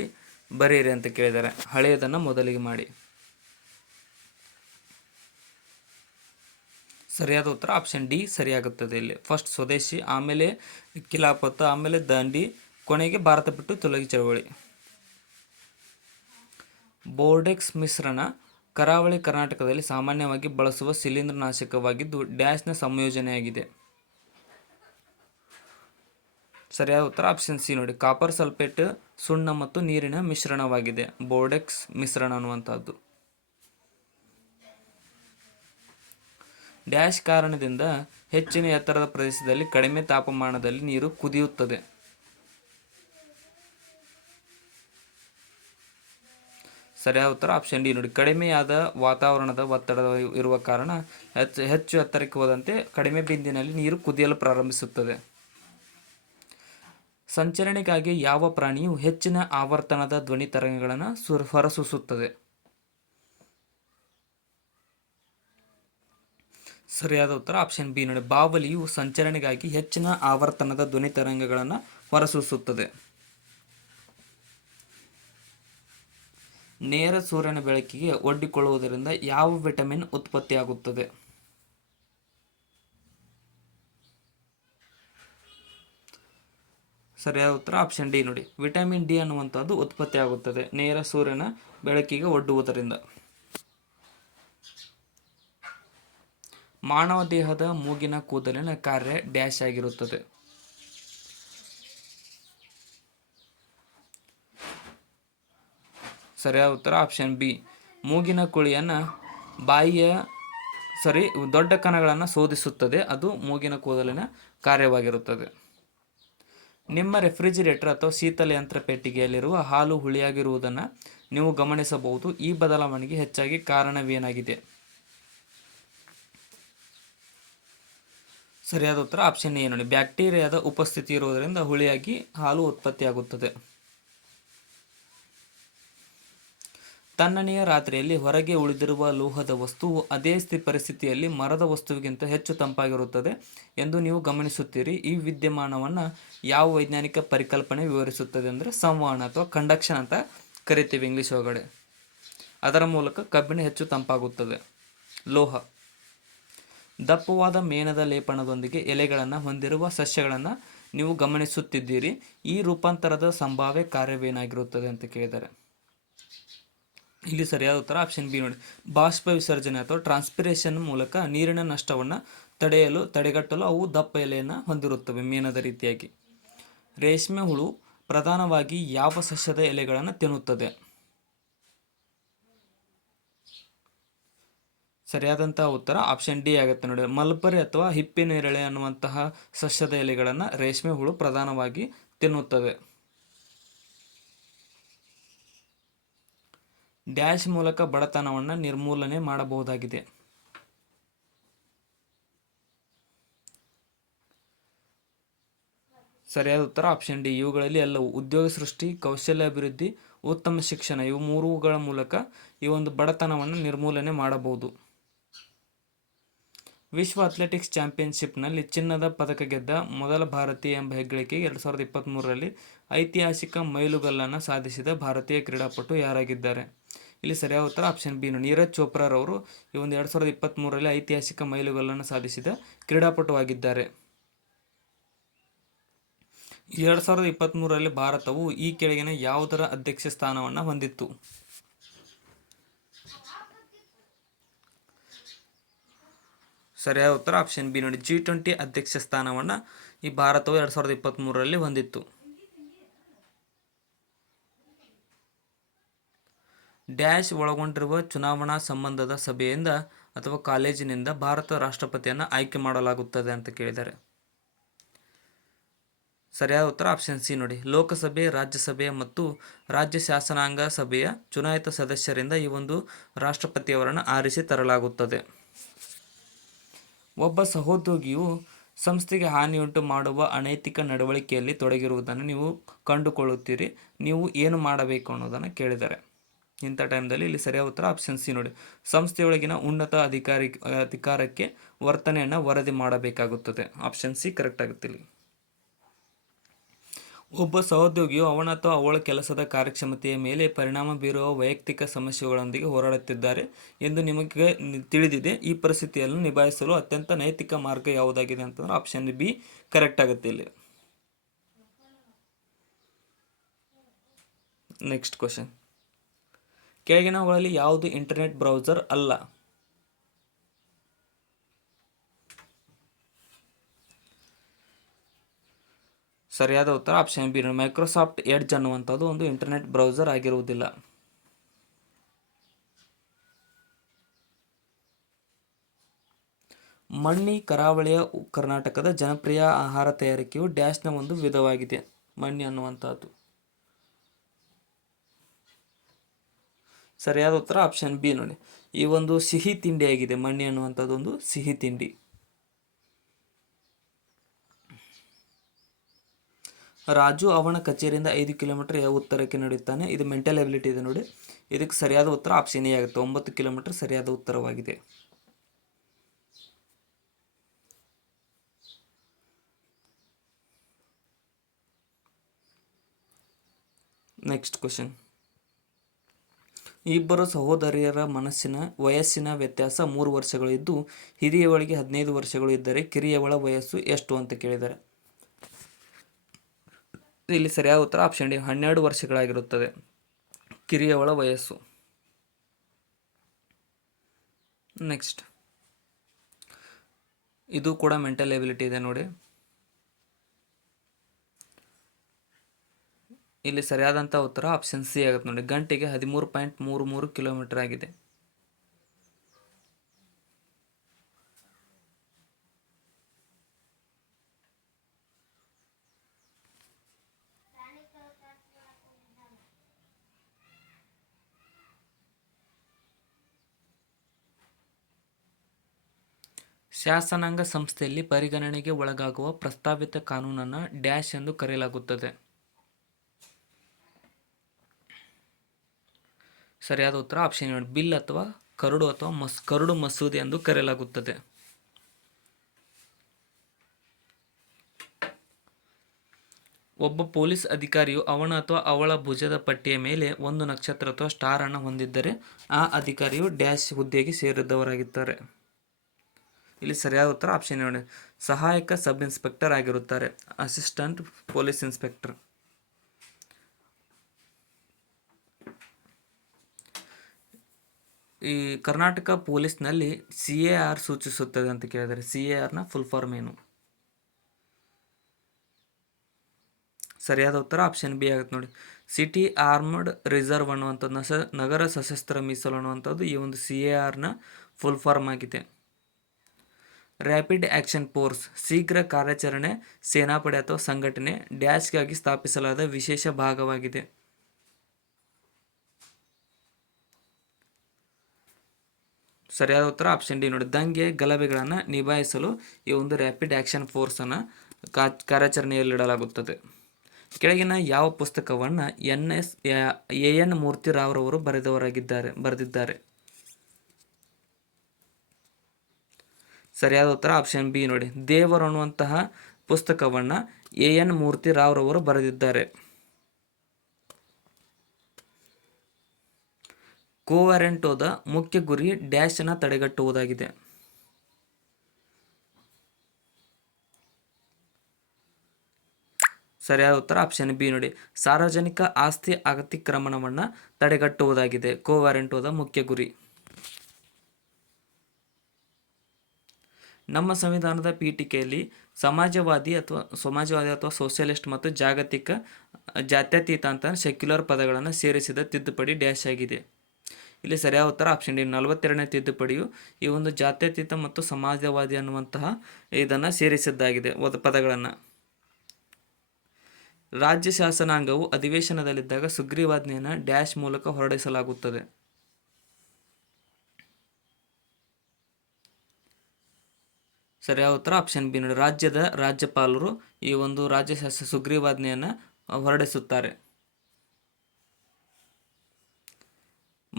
ಬರೆಯಿರಿ ಅಂತ ಕೇಳಿದ್ದಾರೆ. ಹಳೆಯದನ್ನು ಮೊದಲಿಗೆ ಮಾಡಿ. ಸರಿಯಾದ ಉತ್ತರ ಆಪ್ಷನ್ ಡಿ ಸರಿಯಾಗುತ್ತದೆ. ಇಲ್ಲಿ ಫಸ್ಟ್ ಸ್ವದೇಶಿ, ಆಮೇಲೆ ಖಿಲಾಫತ್, ಆಮೇಲೆ ದಂಡಿ, ಕೊನೆಗೆ ಭಾರತ ಬಿಟ್ಟು ತೊಲಗಿ ಚಳವಳಿ. ಬೋರ್ಡೆಕ್ಸ್ ಮಿಶ್ರಣ ಕರಾವಳಿ ಕರ್ನಾಟಕದಲ್ಲಿ ಸಾಮಾನ್ಯವಾಗಿ ಬಳಸುವ ಶಿಲೀಂಧ್ರ ನಾಶಕವಾಗಿದ್ದು ಡ್ಯಾಶ್ನ ಸಂಯೋಜನೆಯಾಗಿದೆ. ಸರಿಯಾದ ಉತ್ತರ ಆಪ್ಷನ್ ಸಿ ನೋಡಿ, ಕಾಪರ್ ಸಲ್ಫೇಟ್, ಸುಣ್ಣ ಮತ್ತು ನೀರಿನ ಮಿಶ್ರಣವಾಗಿದೆ ಬೋರ್ಡೆಕ್ಸ್ ಮಿಶ್ರಣ ಅನ್ನುವಂಥದ್ದು. ಡ್ಯಾಶ್ ಕಾರಣದಿಂದ ಹೆಚ್ಚಿನ ಎತ್ತರದ ಪ್ರದೇಶದಲ್ಲಿ ಕಡಿಮೆ ತಾಪಮಾನದಲ್ಲಿ ನೀರು ಕುದಿಯುತ್ತದೆ? ಸರಿಯಾದ ಉತ್ತರ ಆಪ್ಷನ್ ಡಿ ನೋಡಿ, ಕಡಿಮೆಯಾದ ವಾತಾವರಣದ ಒತ್ತಡ ಇರುವ ಕಾರಣ ಹೆಚ್ಚು ಎತ್ತರಕ್ಕೆ ಹೋದಂತೆ ಕಡಿಮೆ ಬಿಂದಿನಲ್ಲಿ ನೀರು ಕುದಿಯಲು ಪ್ರಾರಂಭಿಸುತ್ತದೆ. ಸಂಚರಣೆಗಾಗಿ ಯಾವ ಪ್ರಾಣಿಯು ಹೆಚ್ಚಿನ ಆವರ್ತನದ ಧ್ವನಿ ತರಂಗಗಳನ್ನು ಹೊರಸೂಸುತ್ತದೆ? ಸರಿಯಾದ ಉತ್ತರ ಆಪ್ಷನ್ ಬಿ ನೋಡಿ, ಬಾವಲಿಯು ಸಂಚರಣೆಗಾಗಿ ಹೆಚ್ಚಿನ ಆವರ್ತನದ ಧ್ವನಿ ತರಂಗಗಳನ್ನು ಹೊರಸೂಸುತ್ತದೆ. ನೇರ ಸೂರ್ಯನ ಬೆಳಕಿಗೆ ಒಡ್ಡಿಕೊಳ್ಳುವುದರಿಂದ ಯಾವ ವಿಟಮಿನ್ ಉತ್ಪತ್ತಿಯಾಗುತ್ತದೆ? ಸರಿಯಾದ ಉತ್ತರ ಆಪ್ಷನ್ ಡಿ ನೋಡಿ, ವಿಟಮಿನ್ ಡಿ ಅನ್ನುವಂಥದ್ದು ಉತ್ಪತ್ತಿಯಾಗುತ್ತದೆ ನೇರ ಸೂರ್ಯನ ಬೆಳಕಿಗೆ ಒಡ್ಡುವುದರಿಂದ. ಮಾನವ ದೇಹದ ಮೂಗಿನ ಕೂದಲಿನ ಕಾರ್ಯ ಡ್ಯಾಶ್ ಆಗಿರುತ್ತದೆ? ಸರಿಯಾದ ಉತ್ತರ ಆಪ್ಷನ್ ಬಿ, ಮೂಗಿನ ಕುಳಿಯನ್ನು ದೊಡ್ಡ ಕಣಗಳನ್ನು ಶೋಧಿಸುತ್ತದೆ, ಅದು ಮೂಗಿನ ಕೂದಲಿನ ಕಾರ್ಯವಾಗಿರುತ್ತದೆ. ನಿಮ್ಮ ರೆಫ್ರಿಜಿರೇಟರ್ ಅಥವಾ ಶೀತಲ ಯಂತ್ರ ಪೆಟ್ಟಿಗೆಯಲ್ಲಿರುವ ಹಾಲು ಹುಳಿಯಾಗಿರುವುದನ್ನು ನೀವು ಗಮನಿಸಬಹುದು. ಈ ಬದಲಾವಣೆಗೆ ಹೆಚ್ಚಾಗಿ ಕಾರಣವೇನಾಗಿದೆ? ಸರಿಯಾದ ಉತ್ತರ ಆಪ್ಷನ್ ಎ ನೋಡಿ, ಬ್ಯಾಕ್ಟೀರಿಯಾದ ಉಪಸ್ಥಿತಿ ಇರುವುದರಿಂದ ಹುಳಿಯಾಗಿ ಹಾಲು ಉತ್ಪತ್ತಿಯಾಗುತ್ತದೆ. ತಣ್ಣನೆಯ ರಾತ್ರಿಯಲ್ಲಿ ಹೊರಗೆ ಉಳಿದಿರುವ ಲೋಹದ ವಸ್ತುವು ಅದೇ ಪರಿಸ್ಥಿತಿಯಲ್ಲಿ ಮರದ ವಸ್ತುವಿಗಿಂತ ಹೆಚ್ಚು ತಂಪಾಗಿರುತ್ತದೆ ಎಂದು ನೀವು ಗಮನಿಸುತ್ತೀರಿ. ಈ ವಿದ್ಯಮಾನವನ್ನು ಯಾವ ವೈಜ್ಞಾನಿಕ ಪರಿಕಲ್ಪನೆ ವಿವರಿಸುತ್ತದೆ ಅಂದರೆ ಸಂವಹನ ಅಥವಾ ಕಂಡಕ್ಷನ್ ಅಂತ ಕರಿತೀವಿ ಇಂಗ್ಲೀಷ್ ಒಳಗಡೆ. ಅದರ ಮೂಲಕ ಕಬ್ಬಿಣ ಹೆಚ್ಚು ತಂಪಾಗುತ್ತದೆ. ಲೋಹ. ದಪ್ಪವಾದ ಮೇಣದ ಲೇಪನದೊಂದಿಗೆ ಎಲೆಗಳನ್ನು ಹೊಂದಿರುವ ಸಸ್ಯಗಳನ್ನು ನೀವು ಗಮನಿಸುತ್ತಿದ್ದೀರಿ. ಈ ರೂಪಾಂತರದ ಸಂಭಾವ್ಯ ಕಾರ್ಯವೇನಾಗಿರುತ್ತದೆ ಅಂತ ಕೇಳಿದ್ದಾರೆ. ಇಲ್ಲಿ ಸರಿಯಾದ ಉತ್ತರ ಆಪ್ಷನ್ ಬಿ ನೋಡಿ, ಬಾಷ್ಪ ವಿಸರ್ಜನೆ ಅಥವಾ ಟ್ರಾನ್ಸ್ಪಿರೇಷನ್ ಮೂಲಕ ನೀರಿನ ನಷ್ಟವನ್ನು ತಡೆಗಟ್ಟಲು ಅವು ದಪ್ಪ ಎಲೆಯನ್ನು ಹೊಂದಿರುತ್ತವೆ ಮೇಣದ ರೀತಿಯಾಗಿ. ರೇಷ್ಮೆ ಹುಳು ಪ್ರಧಾನವಾಗಿ ಯಾವ ಸಸ್ಯದ ಎಲೆಗಳನ್ನು ತಿನ್ನುತ್ತದೆ? ಸರಿಯಾದಂತಹ ಉತ್ತರ ಆಪ್ಷನ್ ಡಿ ಆಗುತ್ತೆ ನೋಡಿ, ಮಲ್ಬರಿ ಅಥವಾ ಹಿಪ್ಪಿನೇರಳೆ ಅನ್ನುವಂತಹ ಸಸ್ಯದ ಎಲೆಗಳನ್ನು ರೇಷ್ಮೆ ಹುಳು ಪ್ರಧಾನವಾಗಿ ತಿನ್ನುತ್ತದೆ. ಡ್ಯಾಶ್ ಮೂಲಕ ಬಡತನವನ್ನು ನಿರ್ಮೂಲನೆ ಮಾಡಬಹುದಾಗಿದೆ? ಸರಿಯಾದ ಉತ್ತರ ಆಪ್ಷನ್ ಡಿ ಇವುಗಳಲ್ಲಿ ಎಲ್ಲವೂ. ಉದ್ಯೋಗ ಸೃಷ್ಟಿ, ಕೌಶಲ್ಯ ಅಭಿವೃದ್ಧಿ, ಉತ್ತಮ ಶಿಕ್ಷಣ, ಇವು ಮೂರುಗಳ ಮೂಲಕ ಈ ಒಂದು ಬಡತನವನ್ನು ನಿರ್ಮೂಲನೆ ಮಾಡಬಹುದು. ವಿಶ್ವ ಅಥ್ಲೆಟಿಕ್ಸ್ ಚಾಂಪಿಯನ್ಶಿಪ್ನಲ್ಲಿ ಚಿನ್ನದ ಪದಕ ಗೆದ್ದ ಮೊದಲ ಭಾರತೀಯ ಎಂಬ ಹೆಗ್ಗಳಿಕೆಗೆ 2023ರಲ್ಲಿ ಐತಿಹಾಸಿಕ ಮೈಲುಗಲ್ಲನ್ನು ಸಾಧಿಸಿದ ಭಾರತೀಯ ಕ್ರೀಡಾಪಟು ಯಾರಾಗಿದ್ದಾರೆ? ಇಲ್ಲಿ ಸರಿಯಾದ ಉತ್ತರ ಆಪ್ಷನ್ ಬಿ. ನೀರಜ್ ಚೋಪ್ರಾರವರು ಈ ಒಂದು 2023ರಲ್ಲಿ ಐತಿಹಾಸಿಕ ಮೈಲುಗಲ್ಲನ್ನು ಸಾಧಿಸಿದ ಕ್ರೀಡಾಪಟುವಾಗಿದ್ದಾರೆ. 2023ರಲ್ಲಿ ಭಾರತವು ಈ ಕೆಳಗಿನ ಯಾವುದರ ಅಧ್ಯಕ್ಷ ಸ್ಥಾನವನ್ನು ಹೊಂದಿತ್ತು? ಸರಿಯಾದ ಉತ್ತರ ಆಪ್ಷನ್ ಬಿ ನೋಡಿ, G20 ಅಧ್ಯಕ್ಷ ಸ್ಥಾನವನ್ನು ಈ ಭಾರತವು 2023ರಲ್ಲಿ ಹೊಂದಿತ್ತು. ಡ್ಯಾಶ್ ಒಳಗೊಂಡಿರುವ ಚುನಾವಣಾ ಸಂಬಂಧದ ಸಭೆಯಿಂದ ಅಥವಾ ಕಾಲೇಜಿನಿಂದ ಭಾರತ ರಾಷ್ಟ್ರಪತಿಯನ್ನು ಆಯ್ಕೆ ಮಾಡಲಾಗುತ್ತದೆ ಅಂತ ಕೇಳಿದ್ದಾರೆ. ಸರಿಯಾದ ಉತ್ತರ ಆಪ್ಷನ್ ಸಿ ನೋಡಿ, ಲೋಕಸಭೆ, ರಾಜ್ಯಸಭೆ ಮತ್ತು ರಾಜ್ಯ ಶಾಸನಾಂಗ ಸಭೆಯ ಚುನಾಯಿತ ಸದಸ್ಯರಿಂದ ಈ ಒಂದು ರಾಷ್ಟ್ರಪತಿಯವರನ್ನು ಆರಿಸಿ ತರಲಾಗುತ್ತದೆ. ಒಬ್ಬ ಸಹೋದ್ಯೋಗಿಯು ಸಂಸ್ಥೆಗೆ ಹಾನಿಯುಂಟು ಮಾಡುವ ಅನೈತಿಕ ನಡವಳಿಕೆಯಲ್ಲಿ ತೊಡಗಿರುವುದನ್ನು ನೀವು ಕಂಡುಕೊಳ್ಳುತ್ತೀರಿ, ನೀವು ಏನು ಮಾಡಬೇಕು ಅನ್ನೋದನ್ನು ಕೇಳಿದ್ದಾರೆ. ಇಂಥ ಟೈಮ್ದಲ್ಲಿ ಇಲ್ಲಿ ಸರಿಯಾದ ಉತ್ತರ ಆಪ್ಷನ್ ಸಿ ನೋಡಿ, ಸಂಸ್ಥೆಯೊಳಗಿನ ಉನ್ನತ ಅಧಿಕಾರಕ್ಕೆ ವರ್ತನೆಯನ್ನು ವರದಿ ಮಾಡಬೇಕಾಗುತ್ತದೆ. ಆಪ್ಷನ್ ಸಿ ಕರೆಕ್ಟ್ ಆಗುತ್ತೆ ಇಲ್ಲಿ. ಒಬ್ಬ ಸಹೋದ್ಯೋಗಿಯು ಅವನ ಅಥವಾ ಅವಳ ಕೆಲಸದ ಕಾರ್ಯಕ್ಷಮತೆಯ ಮೇಲೆ ಪರಿಣಾಮ ಬೀರುವ ವೈಯಕ್ತಿಕ ಸಮಸ್ಯೆಗಳೊಂದಿಗೆ ಹೋರಾಡುತ್ತಿದ್ದಾರೆ ಎಂದು ನಿಮಗೆ ತಿಳಿದಿದೆ. ಈ ಪರಿಸ್ಥಿತಿಯನ್ನು ನಿಭಾಯಿಸಲು ಅತ್ಯಂತ ನೈತಿಕ ಮಾರ್ಗ ಯಾವುದಾಗಿದೆ ಅಂತಂದ್ರೆ ಆಪ್ಷನ್ ಬಿ ಕರೆಕ್ಟ್ ಆಗುತ್ತೆ ಇಲ್ಲಿ. ನೆಕ್ಸ್ಟ್ ಕ್ವಶನ್, ಕೆಳಗಿನವುಗಳಲ್ಲಿ ಯಾವುದು ಇಂಟರ್ನೆಟ್ ಬ್ರೌಸರ್ ಅಲ್ಲ? ಸರಿಯಾದ ಉತ್ತರ ಆಪ್ಷನ್ ಬಿ. ಮೈಕ್ರೋಸಾಫ್ಟ್ ಎಡ್ಜ್ ಅನ್ನುವಂಥದ್ದು ಒಂದು ಇಂಟರ್ನೆಟ್ ಬ್ರೌಸರ್ ಆಗಿರುವುದಿಲ್ಲ. ಮಣ್ಣಿ ಕರಾವಳಿಯ ಕರ್ನಾಟಕದ ಜನಪ್ರಿಯ ಆಹಾರ ತಯಾರಿಕೆಯು ಡ್ಯಾಶ್ನ ಒಂದು ವಿಧವಾಗಿದೆ. ಮಣ್ಣಿ ಅನ್ನುವಂಥದ್ದು. ಸರಿಯಾದ ಉತ್ತರ ಆಪ್ಷನ್ ಬಿ ನೋಡಿ, ಈ ಒಂದು ಸಿಹಿ ತಿಂಡಿಯಾಗಿದೆ. ಮಣ್ಣಿ ಅನ್ನುವಂಥದ್ದು ಒಂದು ಸಿಹಿ ತಿಂಡಿ. ರಾಜು ಅವನ ಕಚೇರಿಯಿಂದ 5 ಕಿಲೋಮೀಟರ್ ಉತ್ತರಕ್ಕೆ ನಡೆಯುತ್ತಾನೆ. ಇದು ಮೆಂಟಲ್ ಎಬಿಲಿಟಿ ಇದೆ ನೋಡಿ. ಇದಕ್ಕೆ ಸರಿಯಾದ ಉತ್ತರ ಆಪ್ಷನ್ ಎ ಆಗುತ್ತೆ. 9 ಕಿಲೋಮೀಟರ್ ಸರಿಯಾದ ಉತ್ತರವಾಗಿದೆ. ನೆಕ್ಸ್ಟ್ ಕ್ವಶನ್, ಇಬ್ಬರು ಸಹೋದರಿಯರ ವಯಸ್ಸಿನ ವ್ಯತ್ಯಾಸ 3 ವರ್ಷಗಳು ಇದ್ದು ಹಿರಿಯವಳಿಗೆ 15 ವರ್ಷಗಳು ಇದ್ದರೆ ಕಿರಿಯವಳ ವಯಸ್ಸು ಎಷ್ಟು ಅಂತ ಕೇಳಿದ್ದಾರೆ. ಇಲ್ಲಿ ಸರಿಯಾದ ಉತ್ತರ ಆಪ್ಷನ್ ಡಿ 12 ವರ್ಷಗಳಾಗಿರುತ್ತದೆ ಕಿರಿಯವಳ ವಯಸ್ಸು. ನೆಕ್ಸ್ಟ್, ಇದು ಕೂಡ ಮೆಂಟಲ್ ಎಬಿಲಿಟಿ ಇದೆ ನೋಡಿ. ಇಲ್ಲಿ ಸರಿಯಾದಂಥ ಉತ್ತರ ಆಪ್ಷನ್ ಸಿ ಆಗುತ್ತೆ ನೋಡಿ, ಗಂಟೆಗೆ 13.33 ಕಿಲೋಮೀಟರ್ ಆಗಿದೆ. ಶಾಸನಾಂಗ ಸಂಸ್ಥೆಯಲ್ಲಿ ಪರಿಗಣನೆಗೆ ಒಳಗಾಗುವ ಪ್ರಸ್ತಾವಿತ ಕಾನೂನನ್ನು ಡ್ಯಾಶ್ ಎಂದು ಕರೆಯಲಾಗುತ್ತದೆ. ಸರಿಯಾದ ಉತ್ತರ ಆಪ್ಷನ್ ನೋಡಿ, ಬಿಲ್ ಅಥವಾ ಕರಡು ಅಥವಾ ಕರಡು ಮಸೂದೆ ಎಂದು ಕರೆಯಲಾಗುತ್ತದೆ. ಒಬ್ಬ ಪೊಲೀಸ್ ಅಧಿಕಾರಿಯು ಅವನ ಅಥವಾ ಅವಳ ಭುಜದ ಪಟ್ಟಿಯ ಮೇಲೆ 1 ನಕ್ಷತ್ರ ಅಥವಾ ಸ್ಟಾರ್ ಅನ್ನು ಹೊಂದಿದ್ದರೆ ಆ ಅಧಿಕಾರಿಯು ಡ್ಯಾಶ್ ಹುದ್ದೆಗೆ ಸೇರಿದವರಾಗಿದ್ದಾರೆ. ಇಲ್ಲಿ ಸರಿಯಾದ ಉತ್ತರ ಆಪ್ಷನ್ ನೋಡಿ, ಸಹಾಯಕ ಸಬ್ ಇನ್ಸ್ಪೆಕ್ಟರ್ ಆಗಿರುತ್ತಾರೆ, ಅಸಿಸ್ಟೆಂಟ್ ಪೊಲೀಸ್ ಇನ್ಸ್ಪೆಕ್ಟರ್. ಈ ಕರ್ನಾಟಕ ಪೊಲೀಸ್ನಲ್ಲಿ CAR ಸೂಚಿಸುತ್ತದೆ ಅಂತ ಕೇಳಿದರೆ CARನ ಫುಲ್ ಫಾರ್ಮ್ ಏನು? ಸರಿಯಾದ ಉತ್ತರ ಆಪ್ಷನ್ ಬಿ ಆಗುತ್ತೆ ನೋಡಿ, ಸಿಟಿ ಆರ್ಮಡ್ ರಿಸರ್ವ್ ಅನ್ನುವಂಥದ್ದು, ನಗರ ಸಶಸ್ತ್ರ ಮೀಸಲು ಅನ್ನುವಂಥದ್ದು ಈ ಒಂದು CARನ ಫುಲ್ ಫಾರ್ಮ್ ಆಗಿದೆ. ರ್ಯಾಪಿಡ್ ಆ್ಯಕ್ಷನ್ ಫೋರ್ಸ್ ಶೀಘ್ರ ಕಾರ್ಯಾಚರಣೆ ಸೇನಾಪಡೆ ಅಥವಾ ಸಂಘಟನೆ ಡ್ಯಾಶ್ಗಾಗಿ ಸ್ಥಾಪಿಸಲಾದ ವಿಶೇಷ ಭಾಗವಾಗಿದೆ. ಸರಿಯಾದ ಉತ್ತರ ಆಪ್ಷನ್ ಡಿ ನೋಡಿ, ದಂಗೆ ಗಲಭೆಗಳನ್ನು ನಿಭಾಯಿಸಲು ಈ ಒಂದು ರ್ಯಾಪಿಡ್ ಆ್ಯಕ್ಷನ್ ಫೋರ್ಸನ್ನು ಕಾರ್ಯಾಚರಣೆಯಲ್ಲಿಡಲಾಗುತ್ತದೆ. ಕೆಳಗಿನ ಯಾವ ಪುಸ್ತಕವನ್ನು AN ಮೂರ್ತಿರಾವ್ರವರು ಬರೆದಿದ್ದಾರೆ? ಸರಿಯಾದ ಉತ್ತರ ಆಪ್ಷನ್ ಬಿ ನೋಡಿ. ದೇವರು ಅನ್ನುವಂತಹ ಪುಸ್ತಕವನ್ನು ಎನ್ ಮೂರ್ತಿ ರಾವ್ರವರು ಬರೆದಿದ್ದಾರೆ. ಕೋವಾರೆಂಟೋದ ಮುಖ್ಯ ಗುರಿ ಡ್ಯಾಶ್ ಅನ್ನು ತಡೆಗಟ್ಟುವುದಾಗಿದೆ. ಸರಿಯಾದ ಉತ್ತರ ಆಪ್ಷನ್ ಬಿ ನೋಡಿ. ಸಾರ್ವಜನಿಕ ಆಸ್ತಿ ಅತಿಕ್ರಮಣವನ್ನು ತಡೆಗಟ್ಟುವುದಾಗಿದೆ ಕೋವಾರೆಂಟೋದ ಮುಖ್ಯ ಗುರಿ. ನಮ್ಮ ಸಂವಿಧಾನದ ಪೀಠಿಕೆಯಲ್ಲಿ ಸಮಾಜವಾದಿ ಅಥವಾ ಸೋಷಿಯಲಿಸ್ಟ್ ಮತ್ತು ಜಾತ್ಯತೀತ ಅಂತ ಸೆಕ್ಯುಲರ್ ಪದಗಳನ್ನು ಸೇರಿಸಿದ ತಿದ್ದುಪಡಿ ಡ್ಯಾಶ್ ಆಗಿದೆ. ಇಲ್ಲಿ ಸರಿಯಾದ ಉತ್ತರ ಆಪ್ಷನ್ ಡಿ. 42ನೇ ತಿದ್ದುಪಡಿಯು ಈ ಒಂದು ಜಾತ್ಯತೀತ ಮತ್ತು ಸಮಾಜವಾದಿ ಅನ್ನುವಂತಹ ಇದನ್ನು ಸೇರಿಸಿದ್ದಾಗಿದೆ ಪದಗಳನ್ನು. ರಾಜ್ಯ ಶಾಸನಾಂಗವು ಅಧಿವೇಶನದಲ್ಲಿದ್ದಾಗ ಸುಗ್ರೀವಾಜ್ಞೆಯನ್ನು ಡ್ಯಾಶ್ ಮೂಲಕ ಹೊರಡಿಸಲಾಗುತ್ತದೆ. ಸರಿಯಾದ ಉತ್ತರ ಆಪ್ಷನ್ ಬಿ ನೋಡಿ. ರಾಜ್ಯದ ರಾಜ್ಯಪಾಲರು ಈ ಒಂದು ರಾಜ್ಯ ಸುಗ್ರೀವಾಜ್ಞೆಯನ್ನು ಹೊರಡಿಸುತ್ತಾರೆ.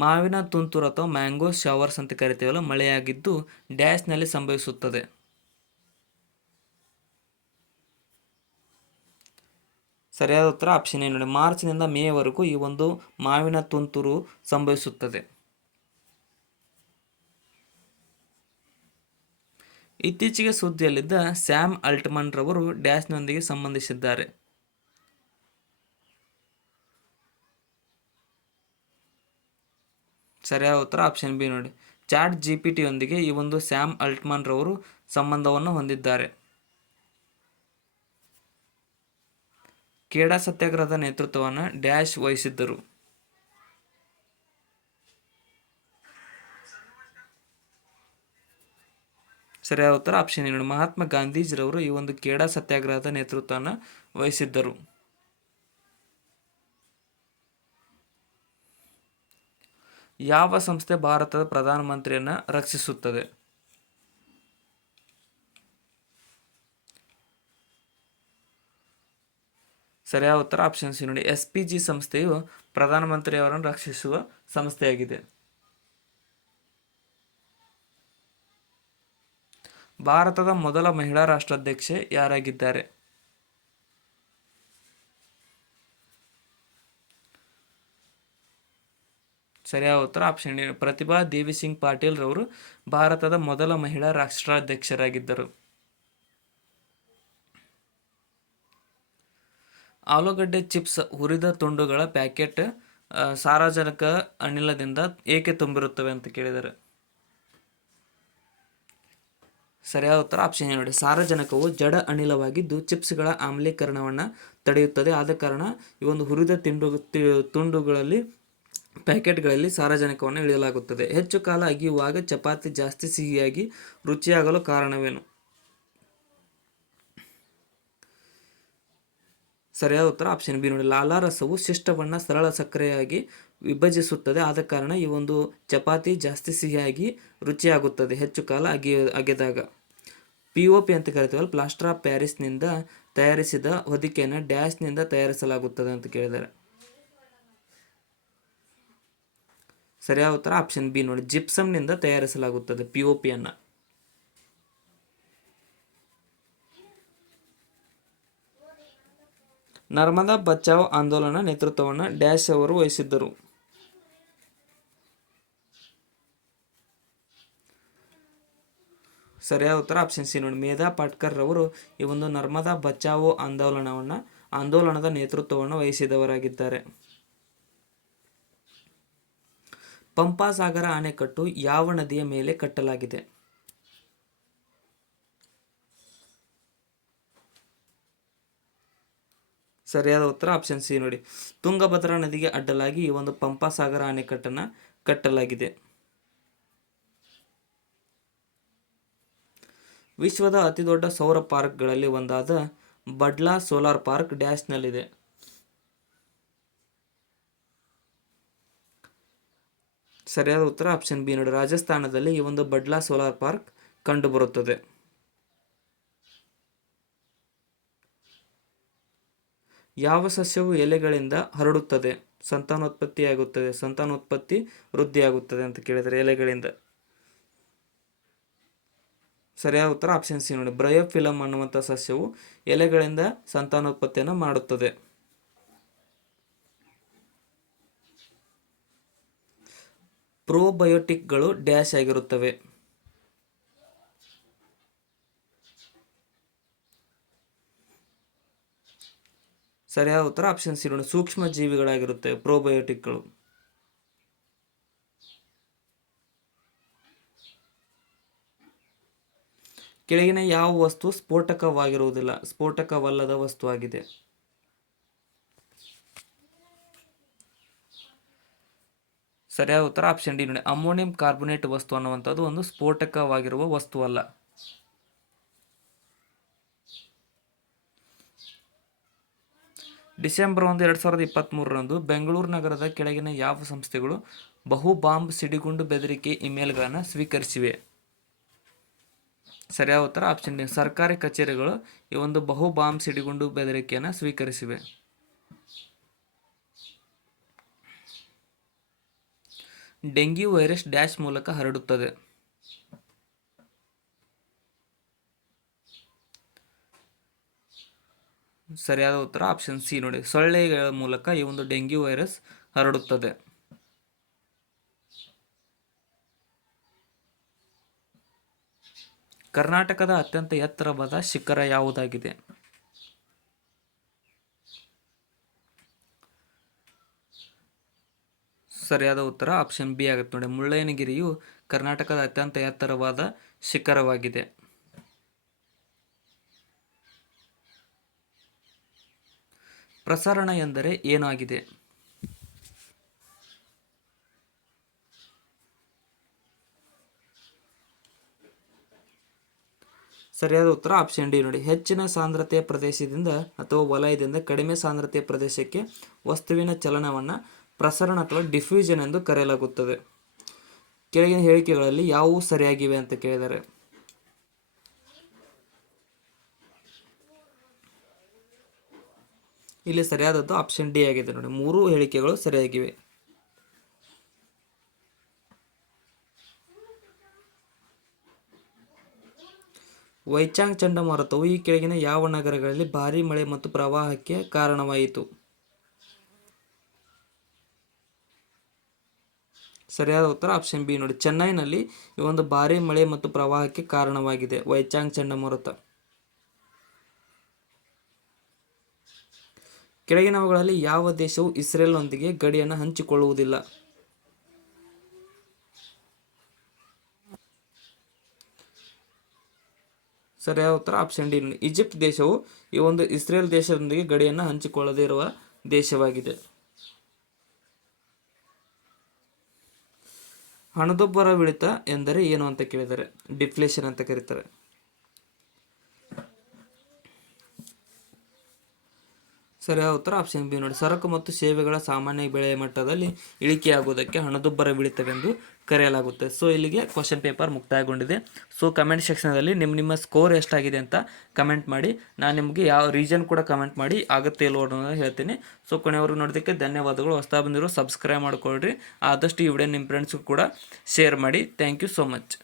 ಮಾವಿನ ತುಂತುರು ಅಥವಾ ಮ್ಯಾಂಗೋ ಶವರ್ಸ್ ಅಂತ ಕರಿತೀವಲ್ಲ, ಮಳೆಯಾಗಿದ್ದು ಡ್ಯಾಶ್ನಲ್ಲಿ ಸಂಭವಿಸುತ್ತದೆ. ಸರಿಯಾದ ಉತ್ತರ ಆಪ್ಷನ್ ಎ ನೋಡಿ. ಮಾರ್ಚ್ನಿಂದ ಮೇವರೆಗೂ ಈ ಒಂದು ಮಾವಿನ ತುಂತುರು ಸಂಭವಿಸುತ್ತದೆ. ಇತ್ತೀಚೆಗೆ ಸುದ್ದಿಯಲ್ಲಿದ್ದ ಸ್ಯಾಮ್ ಅಲ್ಟ್ಮನ್ ರವರು ಡ್ಯಾಶ್ನೊಂದಿಗೆ ಸಂಬಂಧಿಸಿದ್ದಾರೆ. ಸರಿಯಾದ ಉತ್ತರ ಆಪ್ಷನ್ ಬಿ ನೋಡಿ. ಚಾಟ್ GPT ಯೊಂದಿಗೆ ಈ ಒಂದು ಸ್ಯಾಮ್ ಅಲ್ಟ್ಮನ್ ರವರು ಸಂಬಂಧವನ್ನು ಹೊಂದಿದ್ದಾರೆ. ಖೇಡಾ ಸತ್ಯಾಗ್ರಹದ ನೇತೃತ್ವವನ್ನು ಡ್ಯಾಶ್ ವಹಿಸಿದ್ದರು. ಸರಿಯಾದ ಉತ್ತರ ಆಪ್ಷನ್ ನೋಡಿ. ಮಹಾತ್ಮ ಗಾಂಧೀಜಿರವರು ಈ ಒಂದು ಖೇಡಾ ಸತ್ಯಾಗ್ರಹದ ನೇತೃತ್ವವನ್ನು ವಹಿಸಿದ್ದರು. ಯಾವ ಸಂಸ್ಥೆ ಭಾರತದ ಪ್ರಧಾನಮಂತ್ರಿಯನ್ನು ರಕ್ಷಿಸುತ್ತದೆ? ಸರಿಯಾದ ಉತ್ತರ ಆಪ್ಷನ್ ಸಿ ನೋಡಿ. SPG ಸಂಸ್ಥೆಯು ಪ್ರಧಾನಮಂತ್ರಿಯವರನ್ನು ರಕ್ಷಿಸುವ ಸಂಸ್ಥೆಯಾಗಿದೆ. ಭಾರತದ ಮೊದಲ ಮಹಿಳಾ ರಾಷ್ಟ್ರಾಧ್ಯಕ್ಷೆ ಯಾರಾಗಿದ್ದಾರೆ? ಸರಿಯಾದ ಉತ್ತರ ಆಪ್ಷನ್ ಡಿ. ಪ್ರತಿಭಾ ದೇವಿ ಸಿಂಗ್ ಪಾಟೀಲ್ ರವರು ಭಾರತದ ಮೊದಲ ಮಹಿಳಾ ರಾಷ್ಟ್ರಾಧ್ಯಕ್ಷರಾಗಿದ್ದರು. ಆಲೂಗಡ್ಡೆ ಚಿಪ್ಸ್ ಹುರಿದ ತುಂಡುಗಳ ಪ್ಯಾಕೆಟ್ ಸಾರಜನಕ ಅನಿಲದಿಂದ ಏಕೆ ತುಂಬಿರುತ್ತವೆ ಅಂತ ಕೇಳಿದರೆ? ಸರಿಯಾದ ಉತ್ತರ ಆಪ್ಷನ್ ನೋಡಿ. ಸಾರಜನಕವು ಜಡ ಅನಿಲವಾಗಿದ್ದು ಚಿಪ್ಸ್ಗಳ ಆಮ್ಲೀಕರಣವನ್ನು ತಡೆಯುತ್ತದೆ. ಆದ ಕಾರಣ ಈ ಒಂದು ಹುರಿದ ತುಂಡುಗಳಲ್ಲಿ ಪ್ಯಾಕೆಟ್ಗಳಲ್ಲಿ ಸಾರಜನಕವನ್ನು ಇಳಿಯಲಾಗುತ್ತದೆ. ಹೆಚ್ಚು ಕಾಲ ಅಗಿಯುವಾಗ ಚಪಾತಿ ಜಾಸ್ತಿ ಸಿಹಿಯಾಗಿ ರುಚಿಯಾಗಲು ಕಾರಣವೇನು? ಸರಿಯಾದ ಉತ್ತರ ಆಪ್ಷನ್ ಬಿ ನೋಡಿ. ಲಾಲಾರಸವು ಶಿಷ್ಟವನ್ನು ಸರಳ ಸಕ್ಕರೆಯಾಗಿ ವಿಭಜಿಸುತ್ತದೆ. ಆದ ಕಾರಣ ಈ ಒಂದು ಚಪಾತಿ ಜಾಸ್ತಿ ಸಿಹಿಯಾಗಿ ರುಚಿಯಾಗುತ್ತದೆ ಹೆಚ್ಚು ಕಾಲ ಅಗೆದಾಗ. POP ಅಂತ ಕರಿತೀವಲ್ಲ, ಪ್ಲಾಸ್ಟರ್ ಆಫ್ ಪ್ಯಾರಿಸ್ನಿಂದ ತಯಾರಿಸಿದ ಹೊದಿಕೆಯನ್ನು ಡ್ಯಾಶ್ನಿಂದ ತಯಾರಿಸಲಾಗುತ್ತದೆ ಅಂತ ಕೇಳಿದ್ದಾರೆ. ಸರಿಯಾದ ಉತ್ತರ ಆಪ್ಷನ್ ಬಿ ನೋಡಿ. ಜಿಪ್ಸಮ್ನಿಂದ ತಯಾರಿಸಲಾಗುತ್ತದೆ POPಯನ್ನು. ನರ್ಮದಾ ಬಚಾವ್ ಆಂದೋಲನ ನೇತೃತ್ವವನ್ನು ಡ್ಯಾಶ್ ಅವರು ವಹಿಸಿದ್ದರು. ಸರಿಯಾದ ಉತ್ತರ ಆಪ್ಷನ್ ಸಿ ನೋಡಿ. ಮೇಧಾ ಪಾಟ್ಕರ್ ರವರು ಈ ಒಂದು ನರ್ಮದಾ ಬಚಾವೋ ಆಂದೋಲನದ ನೇತೃತ್ವವನ್ನು ವಹಿಸಿದವರಾಗಿದ್ದಾರೆ. ಪಂಪಾಸಾಗರ ಅಣೆಕಟ್ಟು ಯಾವ ನದಿಯ ಮೇಲೆ ಕಟ್ಟಲಾಗಿದೆ? ಸರಿಯಾದ ಉತ್ತರ ಆಪ್ಷನ್ ಸಿ ನೋಡಿ. ತುಂಗಭದ್ರಾ ನದಿಗೆ ಅಡ್ಡಲಾಗಿ ಈ ಒಂದು ಪಂಪಾಸಾಗರ ಅಣೆಕಟ್ಟನ್ನು ಕಟ್ಟಲಾಗಿದೆ. ವಿಶ್ವದ ಅತಿದೊಡ್ಡ ಸೌರ ಪಾರ್ಕ್ಗಳಲ್ಲಿ ಒಂದಾದ ಬಡ್ಲಾ ಸೋಲಾರ್ ಪಾರ್ಕ್ ಡ್ಯಾಶ್ನಲ್ಲಿದೆ. ಸರಿಯಾದ ಉತ್ತರ ಆಪ್ಷನ್ ಬಿ ನೋಡಿ. ರಾಜಸ್ಥಾನದಲ್ಲಿ ಈ ಒಂದು ಬಡ್ಲಾ ಸೋಲಾರ್ ಪಾರ್ಕ್ ಕಂಡುಬರುತ್ತದೆ. ಯಾವ ಸಸ್ಯವು ಎಲೆಗಳಿಂದ ಹರಡುತ್ತದೆ, ಸಂತಾನೋತ್ಪತ್ತಿ ವೃದ್ಧಿಯಾಗುತ್ತದೆ ಅಂತ ಕೇಳಿದರೆ ಎಲೆಗಳಿಂದ? ಸರಿಯಾದ ಉತ್ತರ ಆಪ್ಷನ್ ಸಿ ನೋಡಿ. ಬ್ರಯೋಫಿಲಮ್ ಅನ್ನುವಂಥ ಸಸ್ಯವು ಎಲೆಗಳಿಂದ ಸಂತಾನೋತ್ಪತ್ತಿಯನ್ನು ಮಾಡುತ್ತದೆ. ಪ್ರೋಬಯೋಟಿಕ್ಗಳು ಡ್ಯಾಶ್ ಆಗಿರುತ್ತವೆ. ಸರಿಯಾದ ಉತ್ತರ ಆಪ್ಷನ್ ಸಿ ನೋಡಿ. ಸೂಕ್ಷ್ಮ ಜೀವಿಗಳಾಗಿರುತ್ತವೆ ಪ್ರೋಬಯೋಟಿಕ್ಗಳು. ಕೆಳಗಿನ ಯಾವ ವಸ್ತು ಸ್ಫೋಟಕವಾಗಿರುವುದಿಲ್ಲ? ಸ್ಫೋಟಕವಲ್ಲದ ವಸ್ತುವಾಗಿದೆ. ಸರಿಯಾದ ಉತ್ತರ ಆಪ್ಷನ್ ಡಿ ನೋಡಿ. ಅಮೋನಿಯಂ ಕಾರ್ಬೋನೇಟ್ ವಸ್ತು ಅನ್ನುವಂಥದ್ದು ಒಂದು ಸ್ಫೋಟಕವಾಗಿರುವ ವಸ್ತುವಲ್ಲ. ಡಿಸೆಂಬರ್ 1, 2023ರಂದು ಬೆಂಗಳೂರು ನಗರದ ಕೆಳಗಿನ ಯಾವ ಸಂಸ್ಥೆಗಳು ಬಹು ಬಾಂಬ್ ಸಿಡಿಗುಂಡು ಬೆದರಿಕೆ ಇಮೇಲ್ಗಳನ್ನು ಸ್ವೀಕರಿಸಿವೆ? ಸರಿಯಾದ ಉತ್ತರ ಆಪ್ಷನ್ ಡಿ. ಸರ್ಕಾರಿ ಕಚೇರಿಗಳು ಈ ಒಂದು ಬಹು ಬಾಂಬ್ ಸಿಡಿಗುಂಡು ಬೆದರಿಕೆಯನ್ನು ಸ್ವೀಕರಿಸಿವೆ. ಡೆಂಗ್ಯೂ ವೈರಸ್ ಡ್ಯಾಶ್ ಮೂಲಕ ಹರಡುತ್ತದೆ? ಸರಿಯಾದ ಉತ್ತರ ಆಪ್ಷನ್ ಸಿ ನೋಡಿ. ಸೊಳ್ಳೆಗಳ ಮೂಲಕ ಈ ಒಂದು ಡೆಂಗ್ಯೂ ವೈರಸ್ ಹರಡುತ್ತದೆ. ಕರ್ನಾಟಕದ ಅತ್ಯಂತ ಎತ್ತರವಾದ ಶಿಖರ ಯಾವುದಾಗಿದೆ? ಸರಿಯಾದ ಉತ್ತರ ಆಪ್ಷನ್ ಬಿ ಆಗುತ್ತೆ ನೋಡಿ. ಮುಳ್ಳಯ್ಯನಗಿರಿಯು ಕರ್ನಾಟಕದ ಅತ್ಯಂತ ಎತ್ತರವಾದ ಶಿಖರವಾಗಿದೆ. ಪ್ರಸರಣ ಎಂದರೆ ಏನಾಗಿದೆ? ಸರಿಯಾದ ಉತ್ತರ ಆಪ್ಷನ್ ಡಿ ನೋಡಿ. ಹೆಚ್ಚಿನ ಸಾಂದ್ರತೆಯ ಪ್ರದೇಶದಿಂದ ಅಥವಾ ವಲಯದಿಂದ ಕಡಿಮೆ ಸಾಂದ್ರತೆಯ ಪ್ರದೇಶಕ್ಕೆ ವಸ್ತುವಿನ ಚಲನವನ್ನು ಪ್ರಸರಣ ಅಥವಾ ಡಿಫ್ಯೂಷನ್ ಎಂದು ಕರೆಯಲಾಗುತ್ತದೆ. ಕೆಳಗಿನ ಹೇಳಿಕೆಗಳಲ್ಲಿ ಯಾವುವು ಸರಿಯಾಗಿವೆ ಅಂತ ಕೇಳಿದ್ದಾರೆ. ಇಲ್ಲಿ ಸರಿಯಾದದ್ದು ಆಪ್ಷನ್ ಡಿ ಆಗಿದೆ ನೋಡಿ. 3 ಹೇಳಿಕೆಗಳು ಸರಿಯಾಗಿವೆ. ವೈಚಾಂಗ್ ಚಂಡಮಾರುತವು ಈ ಕೆಳಗಿನ ಯಾವ ನಗರಗಳಲ್ಲಿ ಭಾರೀ ಮಳೆ ಮತ್ತು ಪ್ರವಾಹಕ್ಕೆ ಕಾರಣವಾಯಿತು? ಸರಿಯಾದ ಉತ್ತರ ಆಪ್ಷನ್ ಬಿ ನೋಡಿ. ಚೆನ್ನೈನಲ್ಲಿ ಈ ಒಂದು ಭಾರೀ ಮಳೆ ಮತ್ತು ಪ್ರವಾಹಕ್ಕೆ ಕಾರಣವಾಗಿದೆ ವೈಚಾಂಗ್ ಚಂಡಮಾರುತ. ಕೆಳಗಿನವುಗಳಲ್ಲಿ ಯಾವ ದೇಶವು ಇಸ್ರೇಲ್ನೊಂದಿಗೆ ಗಡಿಯನ್ನು ಹಂಚಿಕೊಳ್ಳುವುದಿಲ್ಲ? ಸರಿಯಾದ ಉತ್ತರ ಆಪ್ಷನ್ ಡಿ. ಈಜಿಪ್ಟ್ ದೇಶವು ಈ ಒಂದು ಇಸ್ರೇಲ್ ದೇಶದೊಂದಿಗೆ ಗಡಿಯನ್ನು ಹಂಚಿಕೊಳ್ಳದೇ ಇರುವ ದೇಶವಾಗಿದೆ. ಹಣದುಬ್ಬರವಿಳಿತ ಎಂದರೆ ಏನು ಅಂತ ಕೇಳಿದರೆ ಡಿಫ್ಲೇಷನ್ ಅಂತ ಕರೀತಾರೆ. ಸರಿಯಾದ ಉತ್ತರ ಆಪ್ಷನ್ ಬಿ ನೋಡಿ. ಸರಕು ಮತ್ತು ಸೇವೆಗಳ ಸಾಮಾನ್ಯ ಬೆಲೆಯ ಮಟ್ಟದಲ್ಲಿ ಇಳಿಕೆಯಾಗುವುದಕ್ಕೆ ಹಣದುಬ್ಬರವಿಳಿತವೆಂದು ಕರೆಯಲಾಗುತ್ತೆ. ಸೊ ಇಲ್ಲಿಗೆ ಕ್ವಶನ್ ಪೇಪರ್ ಮುಕ್ತಾಯಗೊಂಡಿದೆ. ಸೊ ಕಮೆಂಟ್ ಸೆಕ್ಷನಲ್ಲಿ ನಿಮ್ಮ ಸ್ಕೋರ್ ಎಷ್ಟಾಗಿದೆ ಅಂತ ಕಮೆಂಟ್ ಮಾಡಿ. ನಾನು ನಿಮಗೆ ಯಾವ ರೀಸನ್ ಕೂಡ ಕಮೆಂಟ್ ಮಾಡಿ ಆಗುತ್ತೆ ಇಲ್ಲೋ ಅನ್ನೋದನ್ನ ಹೇಳ್ತೀನಿ. ಸೊ ಕೊನೆಯವರೆಗೂ ನೋಡೋದಕ್ಕೆ ಧನ್ಯವಾದಗಳು. ಹೊಸದಾಗಿ ಬಂದಿರೋ ಸಬ್ಸ್ಕ್ರೈಬ್ ಮಾಡ್ಕೊಳ್ರಿ. ಆದಷ್ಟು ಈ ವಿಡಿಯೋ ನಿಮ್ಮ ಫ್ರೆಂಡ್ಸ್ಗೂ ಕೂಡ ಶೇರ್ ಮಾಡಿ. Thank you so much.